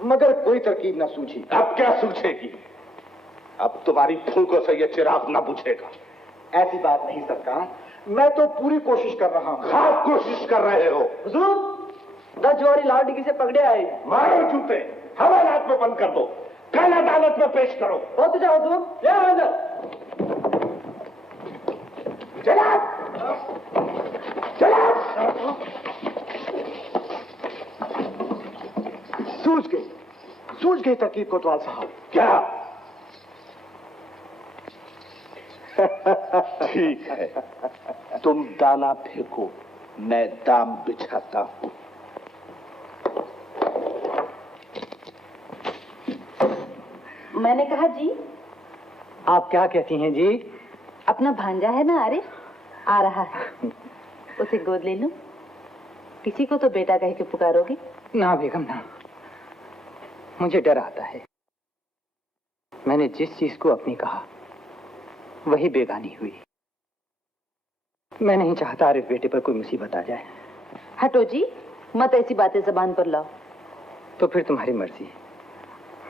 मगर कोई तरकीब न सूझी। अब क्या सूझेगी? अब तुम्हारी फूंकों से ये चिराग न बुझेगा। ऐसी बात नहीं सरकार, मैं तो पूरी कोशिश कर रहा हूँ। खास कोशिश कर रहे हो। हुजूर, 10 जोड़ी लाल डिग्गी से पकड़े आए। मारो जूते, हवालात में बंद कर दो, कल अदालत में पेश करो। हो तो जाओ हुजूर, ले आओ अंदर। जनाब, जनाब। सूझ गई तरकीब कोतवाल साहब। क्या? ठीक है, तुम दाना फेंको, मैं दाम बिछाता हूं। मैंने कहा जी। आप क्या कहती हैं जी? अपना भांजा है ना आरिफ, आ रहा है, उसे गोद ले लूं? किसी को तो बेटा कह के पुकारोगे? ना बेगम ना, मुझे डर आता है। मैंने जिस चीज को अपनी कहा वही बेगानी हुई। मैं नहीं चाहता आरिफ बेटे पर कोई मुसीबत आ जाए। हटो जी, मत ऐसी बातें जबान पर लाओ। तो फिर तुम्हारी मर्जी,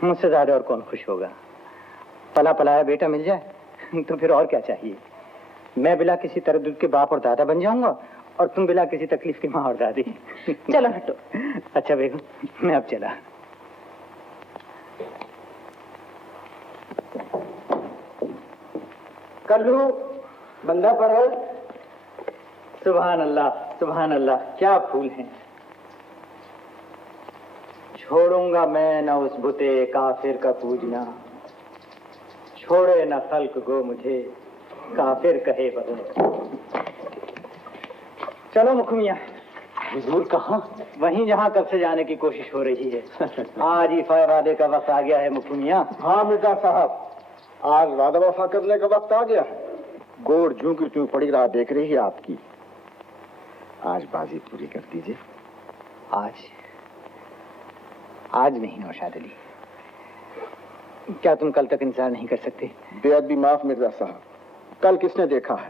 मुझसे ज्यादा और कौन खुश होगा? पला पलाया बेटा मिल जाए तो फिर और क्या चाहिए? मैं बिला किसी तरद्दुद के बाप और दादा बन जाऊंगा और तुम बिला किसी तकलीफ की माँ और दादी। चलो हटो। अच्छा बेगम, मैं अब चला। कल्लू, बंदा परवल। सुभान अल्लाह, सुभान अल्लाह, क्या फूल हैं। छोड़ूंगा मैं न उस बुते काफिर का पूजना, छोड़े न खल्क गो मुझे काफिर कहे बदन। चलो मुखमिया। हुजूर कहाँ? वहीं जहाँ कब से जाने की कोशिश हो रही है। आज ही वादे का वक्त आ गया है मुखमिया। हाँ मिर्जा साहब, आज वादा वफा करने का वक्त आ गया है। गोड़ जूं की त्यों पड़ी राह देख रही है आपकी। आज बाजी पूरी कर दीजिए। आज नहीं नौशाद अली, क्या तुम कल तक इंतजार नहीं कर सकते? बेअद भी माफ मिर्जा साहब, कल किसने देखा है?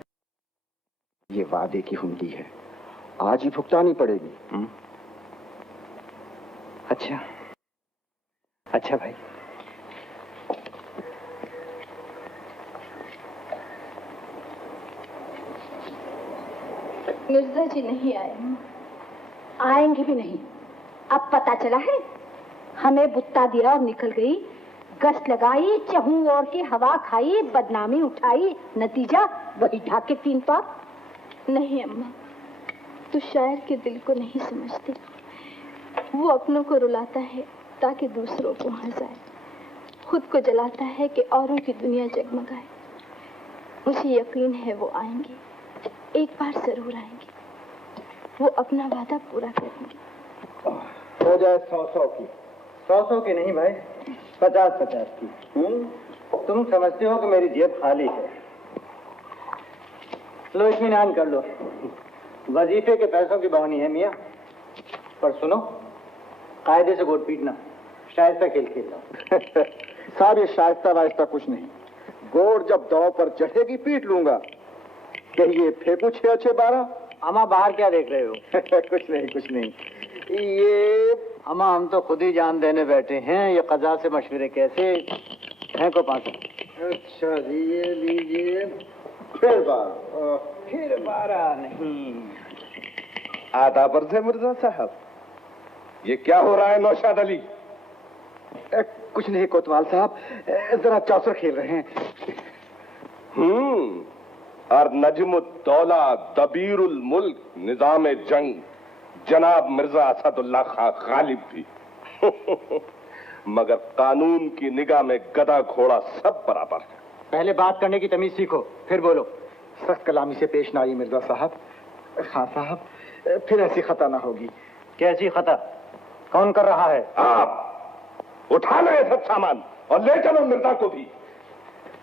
ये वादे की हुंडी है, आज ही भुगतानी पड़ेगी। अच्छा अच्छा भाई। मिर्जा जी नहीं आए। आएंगे भी नहीं। अब पता चला है, हमें बुत्ता दिया और निकल गई, गश्त लगाई, चहू और की हवा खाई, बदनामी उठाई, नतीजा वही ढाके 3 पार। नहीं अम्मा, तू शायर के दिल को नहीं समझती। वो अपनों को रुलाता है ताकि दूसरों को हंसाए, खुद को जलाता है कि औरों की दुनिया जगमगाए। मुझे यकीन है वो आएंगे, एक बार जरूर आएंगे। वो अपना वादा पूरा करेंगे। हो जाए 100-100 की। 100 की नहीं भाई, 50-50 की। तुम समझते हो कि मेरी जेब खाली है। लो इत्मीनान कर लो, वजीफे के पैसों की बहानी है मियाँ। पर सुनो, कायदे से गोट पीटना, शाइस्ता खेल खेलना। साहब ये शाइस्ता वाइस्ता कुछ नहीं, गोड़ जब दौ पर चढ़ेगी पीट लूंगा। कहिए फेंकू 6 6 12। अम्मा बाहर क्या देख रहे हो? कुछ नहीं कुछ नहीं। ये अम्मा हम तो खुद ही जान देने बैठे हैं, ये कज़ा से मशवरे कैसे हैं को पास। अच्छा जी, ये लीजिए। फिर 12 नहीं। आदाबर से मिर्जा साहब, ये क्या हो रहा है नौशाद अली? कुछ नहीं कोतवाल साहब, जरा चौसर खेल रहे हैं। और नजमुद्दौला दबीरुल मुल्क निजाम जंग जनाब मिर्जा असदुल्ला खां गालिब भी। मगर कानून की निगाह में गधा घोड़ा सब बराबर है। पहले बात करने की तमीज सीखो, फिर बोलो। सख्त कलामी से पेश ना आई मिर्जा साहब। खां साहब, फिर ऐसी खता ना होगी। कैसी खता? कौन कर रहा है? आप उठा लो ये सब सामान और ले चलो मिर्जा को भी।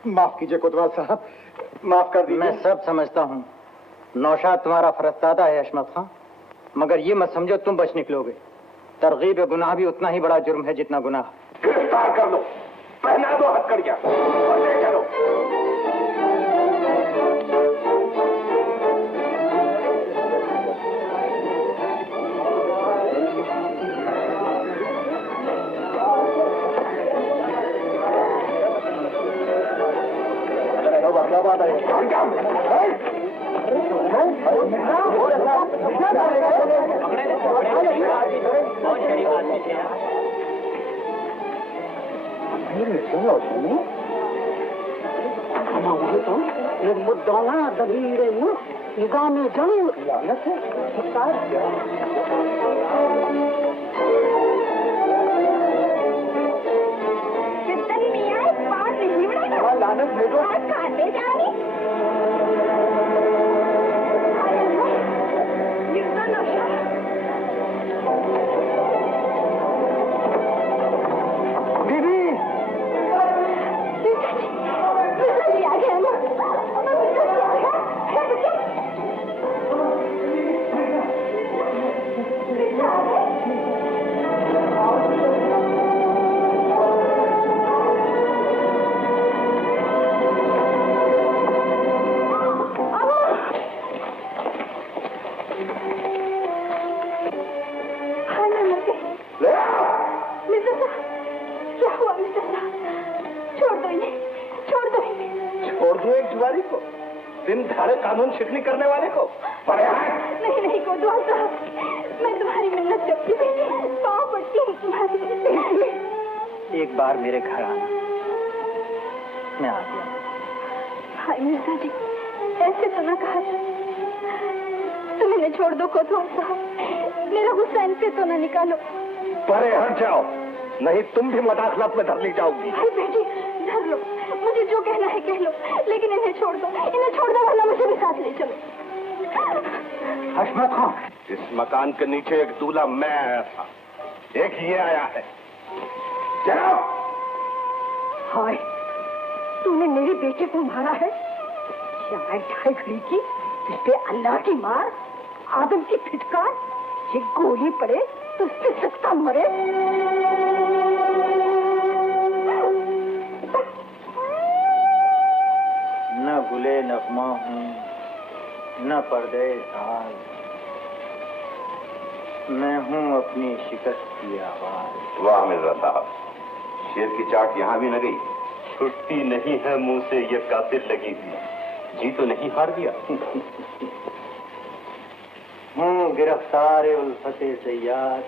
माफ कीजिए कोतवाल साहब, माफ कर दीजिए। मैं सब समझता हूँ, नौशाद तुम्हारा फरस्तादा है अशमत खां, मगर ये मत समझो तुम बच निकलोगे। तरगीब गुनाह भी उतना ही बड़ा जुर्म है जितना गुनाह। गिरफ्तार कर लो, पहना दो हथकड़ियां और ले चलो। क्या बात है? मुद्दौला दबीर मुल्क निजाम जंग लानत है। लानत भेजो। काटे जा रही दिन दहाड़े कानून शिकनी करने वाले को पड़े हैं। नहीं नहीं कोतवाल साहब, मैं तुम्हारी मिन्नत करती हूँ, पाँव पड़ती हूँ तुम्हारी। एक बार मेरे घर आना, मैं आ गया। हाय मिर्जा जी, ऐसे तो ना कहा। तुम इन्हें छोड़ दो कोतवाल साहब, मेरा गुस्सा इनसे तो ना निकालो। परे हट जाओ, नहीं तुम भी मदाखलत में धर ली जाओगी। हाय बेटी, धर लो, मुझे जो कहना है कह लो, लेकिन इन्हें छोड़ दो, इन्हें छोड़ दो, वरना मुझे भी साथ ले चलो। अशमत खां, इस मकान के नीचे एक दूल्हा मैं आया था, एक ये आया है। चलो। हाय, तूने मेरे बेटे को मारा है? चाय ढाई घड़ी की, इस पे अल्लाह की मार, आदम की फिटकार, ये गोली पड़े तो इस पे सख्ता मरे। न गुले नगमा हूँ, न पर्दे साज, मैं हूँ अपनी शिकस्त की आवाज। वाह मिर्जा साहब, शेर की चाट यहाँ भी न गई। छुट्टी नहीं है मुंह से ये कातिल लगी थी, जी तो नहीं हार दिया। हूँ गिरफ्तार उल्फते सयाद,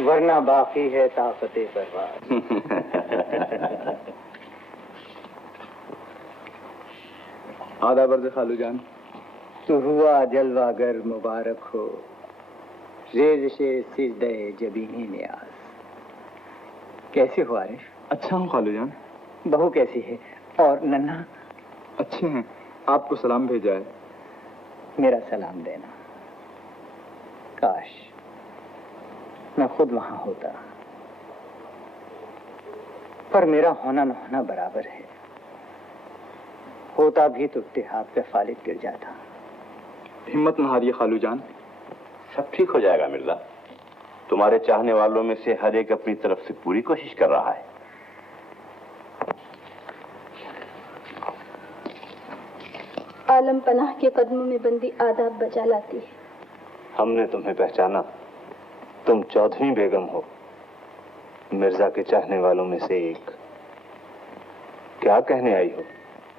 वरना बाकी है ताकते परवाज़। आधा बर्ज खालू जान। तो हुआ जलवागर मुबारक हो, रेज से सिजदे जबीनी नियाज। कैसे हो आरिफ? अच्छा हूँ खालू जान। बहू कैसी है? और नन्हा? अच्छे हैं, आपको सलाम भेजा है। मेरा सलाम देना। काश मैं खुद वहां होता। पर मेरा होना न होना बराबर है। होता भी तो इत्तेहाद पे फालिक गिर जाता। हिम्मत न हारिए खालू जान, सब ठीक हो जाएगा मिर्जा। तुम्हारे चाहने वालों में से हर एक अपनी तरफ से पूरी कोशिश कर रहा है। आलम पनाह के कदमों में बंदी आदाब बचा लाती है। हमने तुम्हें पहचाना, तुम चौधरी बेगम हो, मिर्जा के चाहने वालों में से एक। क्या कहने आई हो?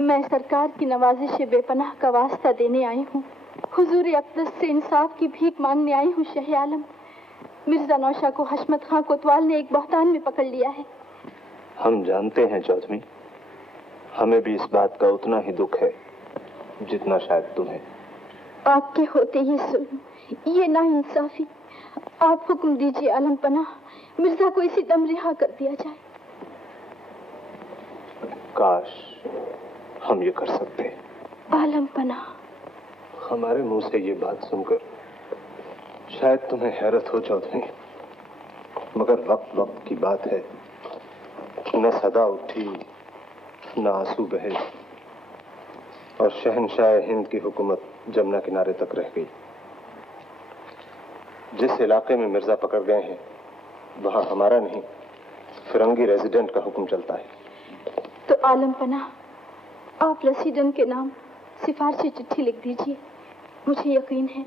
मैं सरकार की नवाजिश बेपनाह का वास्ता देने आई हूँ। हुजूर अक़दस से इंसाफ की भीख मांगने आई हूँ। शाह आलम, मिर्जा नौशा को हशमत खां कोतवाल ने एक बहतान में पकड़ लिया है। हम जानते हैं चौधरी, हमें भी इस बात का उतना ही दुख है जितना शायद तुम्हें। आपके होते ही जुल्म, ये नाइंसाफी। आप हुक्म दीजिए आलम पनाह, मिर्जा को इसी दम रिहा कर दिया जाए। काश हम ये कर सकते। आलम पनाह, हमारे मुंह से ये बात सुनकर शायद तुम्हें हैरत हो चौधरी, मगर वक्त वक्त की बात है। न सदा उठी, न आंसू बहे, और शहनशाह हिंद की हुकूमत जमुना किनारे तक रह गई। जिस इलाके में मिर्जा पकड़ गए हैं वहां हमारा नहीं, फिरंगी रेजिडेंट का हुक्म चलता है। तो आलम पनाह, आप रेसिडेंट के नाम सिफारशी चिट्ठी लिख दीजिए। मुझे यकीन है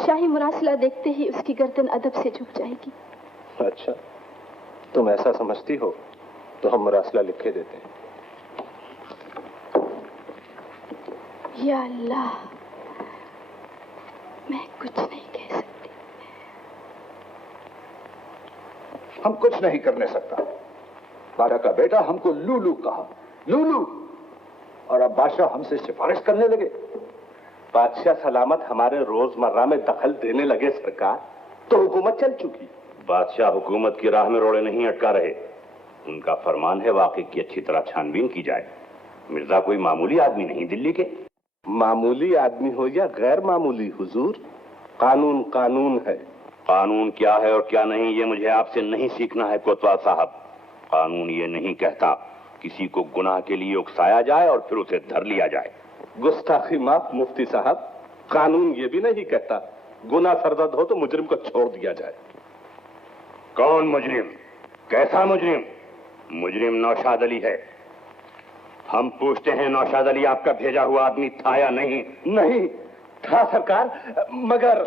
शाही मुरासिला देखते ही उसकी गर्दन अदब से झुक जाएगी। अच्छा, तुम ऐसा समझती हो तो हम मुरासिला लिखे देते हैं। या अल्लाह, मैं कुछ नहीं कह सकती। हम कुछ नहीं करने सकता। बादशाह का बेटा हमको लूलू कहा, लूलू, और अब बादशाह हमसे सिफारिश करने लगे। बादशाह सलामत हमारे रोजमर्रा में दखल देने लगे सरकार, तो हुकूमत चल चुकी। बादशाह हुकूमत की राह में रोड़े नहीं अटका रहे। उनका फरमान है वाकई की अच्छी तरह छानबीन की जाए। मिर्जा कोई मामूली आदमी नहीं दिल्ली के। मामूली आदमी हो या गैर मामूली हुजूर, कानून कानून है। कानून क्या है और क्या नहीं ये मुझे आपसे नहीं सीखना है कोतवाल साहब। कानून ये नहीं कहता किसी को गुनाह के लिए उकसाया जाए और फिर उसे धर लिया जाए। गुस्ताखी माफ मुफ्ती साहब, कानून ये भी नहीं कहता गुनाह सरदर्द हो तो मुजरिम को छोड़ दिया जाए। कौन मुजरिम? कैसा मुजरिम? मुजरिम नौशाद अली है। हम पूछते हैं नौशाद अली आपका भेजा हुआ आदमी था या नहीं? नहीं था सरकार, मगर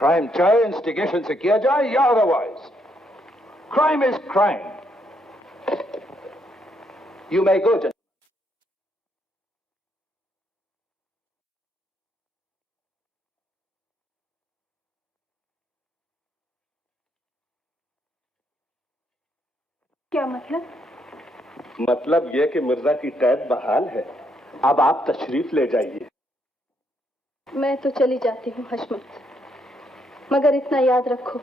क्राइम चाहे इंस्टिगेशन से किया जाए या otherwise, crime is crime. You may go. क्या मतलब? मतलब यह कि मिर्जा की कैद बहाल है। अब आप तशरीफ ले जाइए। मैं तो चली जाती हूँ हशमत, मगर इतना याद रखो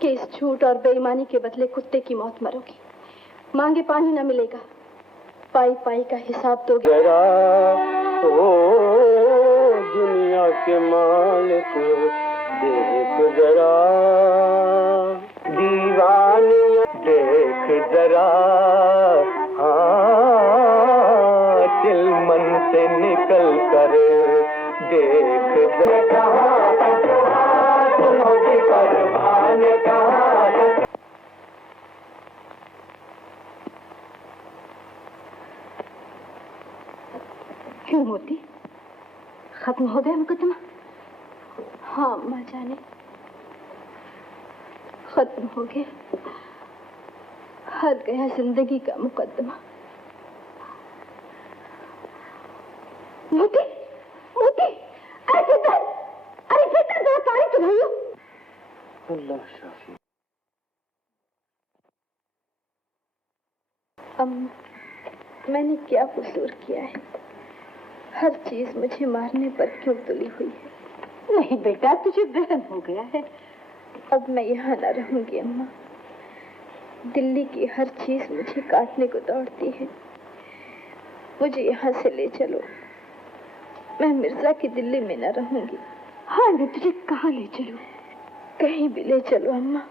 कि इस झूठ और बेईमानी के बदले कुत्ते की मौत मरोगी। मांगे पानी न मिलेगा, पाई पाई का हिसाब दोगे। ओ दुनिया के मालिक देख जरा, दीवानी देख जरा, हाँ दिल मन से निकल कर देख जरा, क्यों मोती, खत्म हो गया मुकदमा? हाँ माँ जाने, खत्म हो गया। हद गया जिंदगी का मुकदमा। मोती, मोती, ऐसे दर्द, अरे कितना दर्द, पानी तो नहीं हो। अल्लाह शाफी। अम्मा, मैंने क्या कसूर किया है? हर चीज मुझे मारने पर क्यों तुली हुई है? नहीं बेटा, तुझे वहम हो गया है। अब मैं यहाँ न रहूंगी अम्मा। दिल्ली की हर चीज मुझे काटने को दौड़ती है। मुझे यहाँ से ले चलो, मैं मिर्जा की दिल्ली में न रहूंगी। हाँ, मैं तुझे कहाँ ले चलूं? कहीं भी ले चलो अम्मा।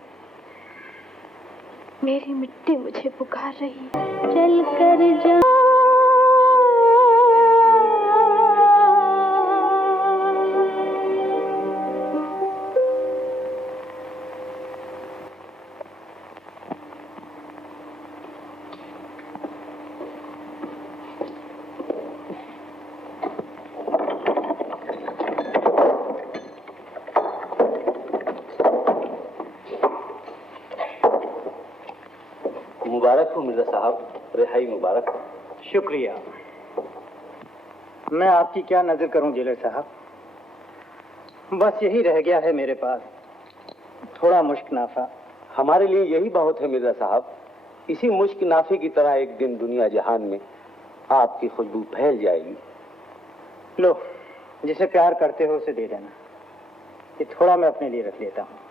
मेरी मिट्टी मुझे पुकार रही है। चल कर जा मुबारक हो मिर्जा साहब, रिहाई मुबारक। शुक्रिया। मैं आपकी क्या नजर करूं जेलर साहब, बस यही रह गया है मेरे पास, थोड़ा मुश्क नाफा। हमारे लिए यही बहुत है मिर्जा साहब। इसी मुश्क नाफे की तरह एक दिन दुनिया जहान में आपकी खुशबू फैल जाएगी। लो, जिसे प्यार करते हो उसे दे देना, ये थोड़ा मैं अपने लिए रख लेता हूँ।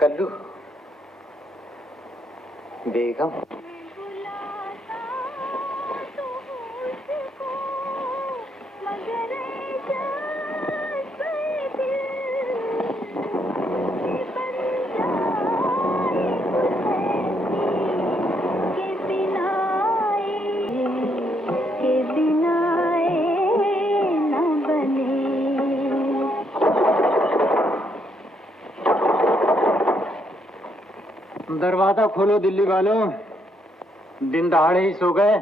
कल्लू, बेगम, दरवाजा खोलो दिल्ली वालों, दिन दहाड़े ही सो गए।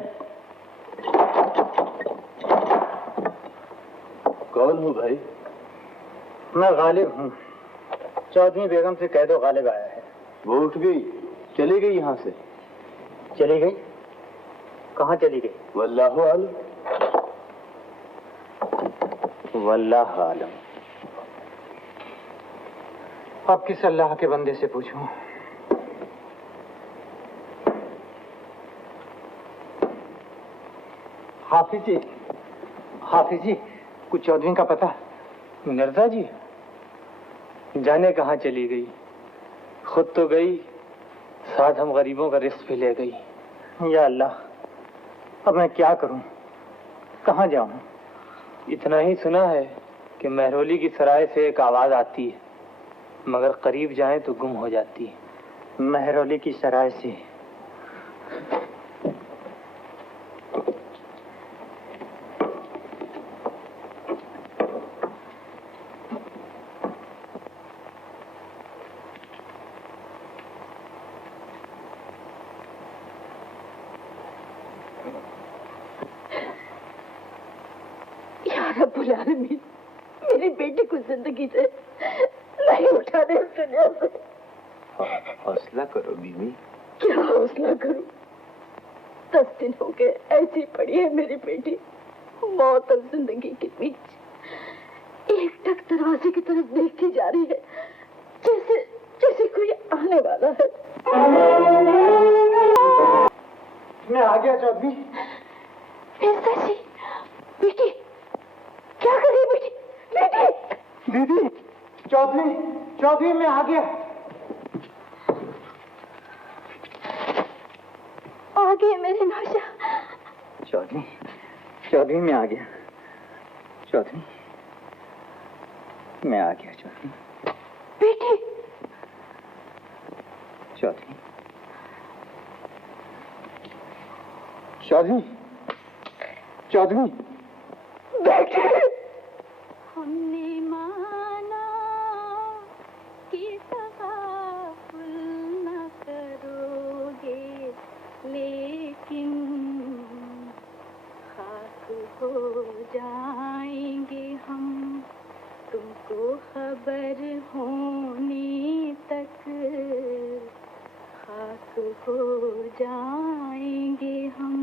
कौन हो भाई? मैं गालिब हूँ, चौधरी बेगम से कह दो गालिब आया है। वो उठ गई, चली गई यहाँ से। चली गई? कहाँ चली गई? वल्लाहु आलम। वल्लाह आलम। अब किस अल्लाह के बंदे से पूछूं? हाफिज जी, कुछ चौधरी का पता? मिर्जा जी जाने कहाँ चली गई, खुद तो गई, साथ हम गरीबों का रिस्क भी ले गई। या अल्लाह, अब मैं क्या करूं, कहाँ जाऊं? इतना ही सुना है कि महरौली की सराय से एक आवाज आती है, मगर करीब जाएं तो गुम हो जाती है। महरौली की सराय से? रब्बुल आलमीन, मेरी बेटी को जिंदगी से नहीं उठाने इस दुनिया से। हौसला करो बीवी। क्या हौसला करूं? 10 दिन हो गए ऐसी पड़ी है मेरी बेटी, मौत और जिंदगी के बीच। एक टक दरवाजे की तरफ देखती जा रही है, जैसे जैसे कोई आने वाला है। मैं आ गया चौधरी। मिर्जा जी, बेटी क्या कर रही है बेटी? बेटी! दीदी, चौधरी मैं आ गया। आ गए मेरे नौशा। चौधरी मैं आ गया। चौधरी मैं आ गया। चौधरी बेटी! चौधरी बेटी! हमने माना कि तगाफुल न करोगे, लेकिन खाक हो जाएंगे हम, तुमको खबर होने तक खाक हो जाएंगे हम।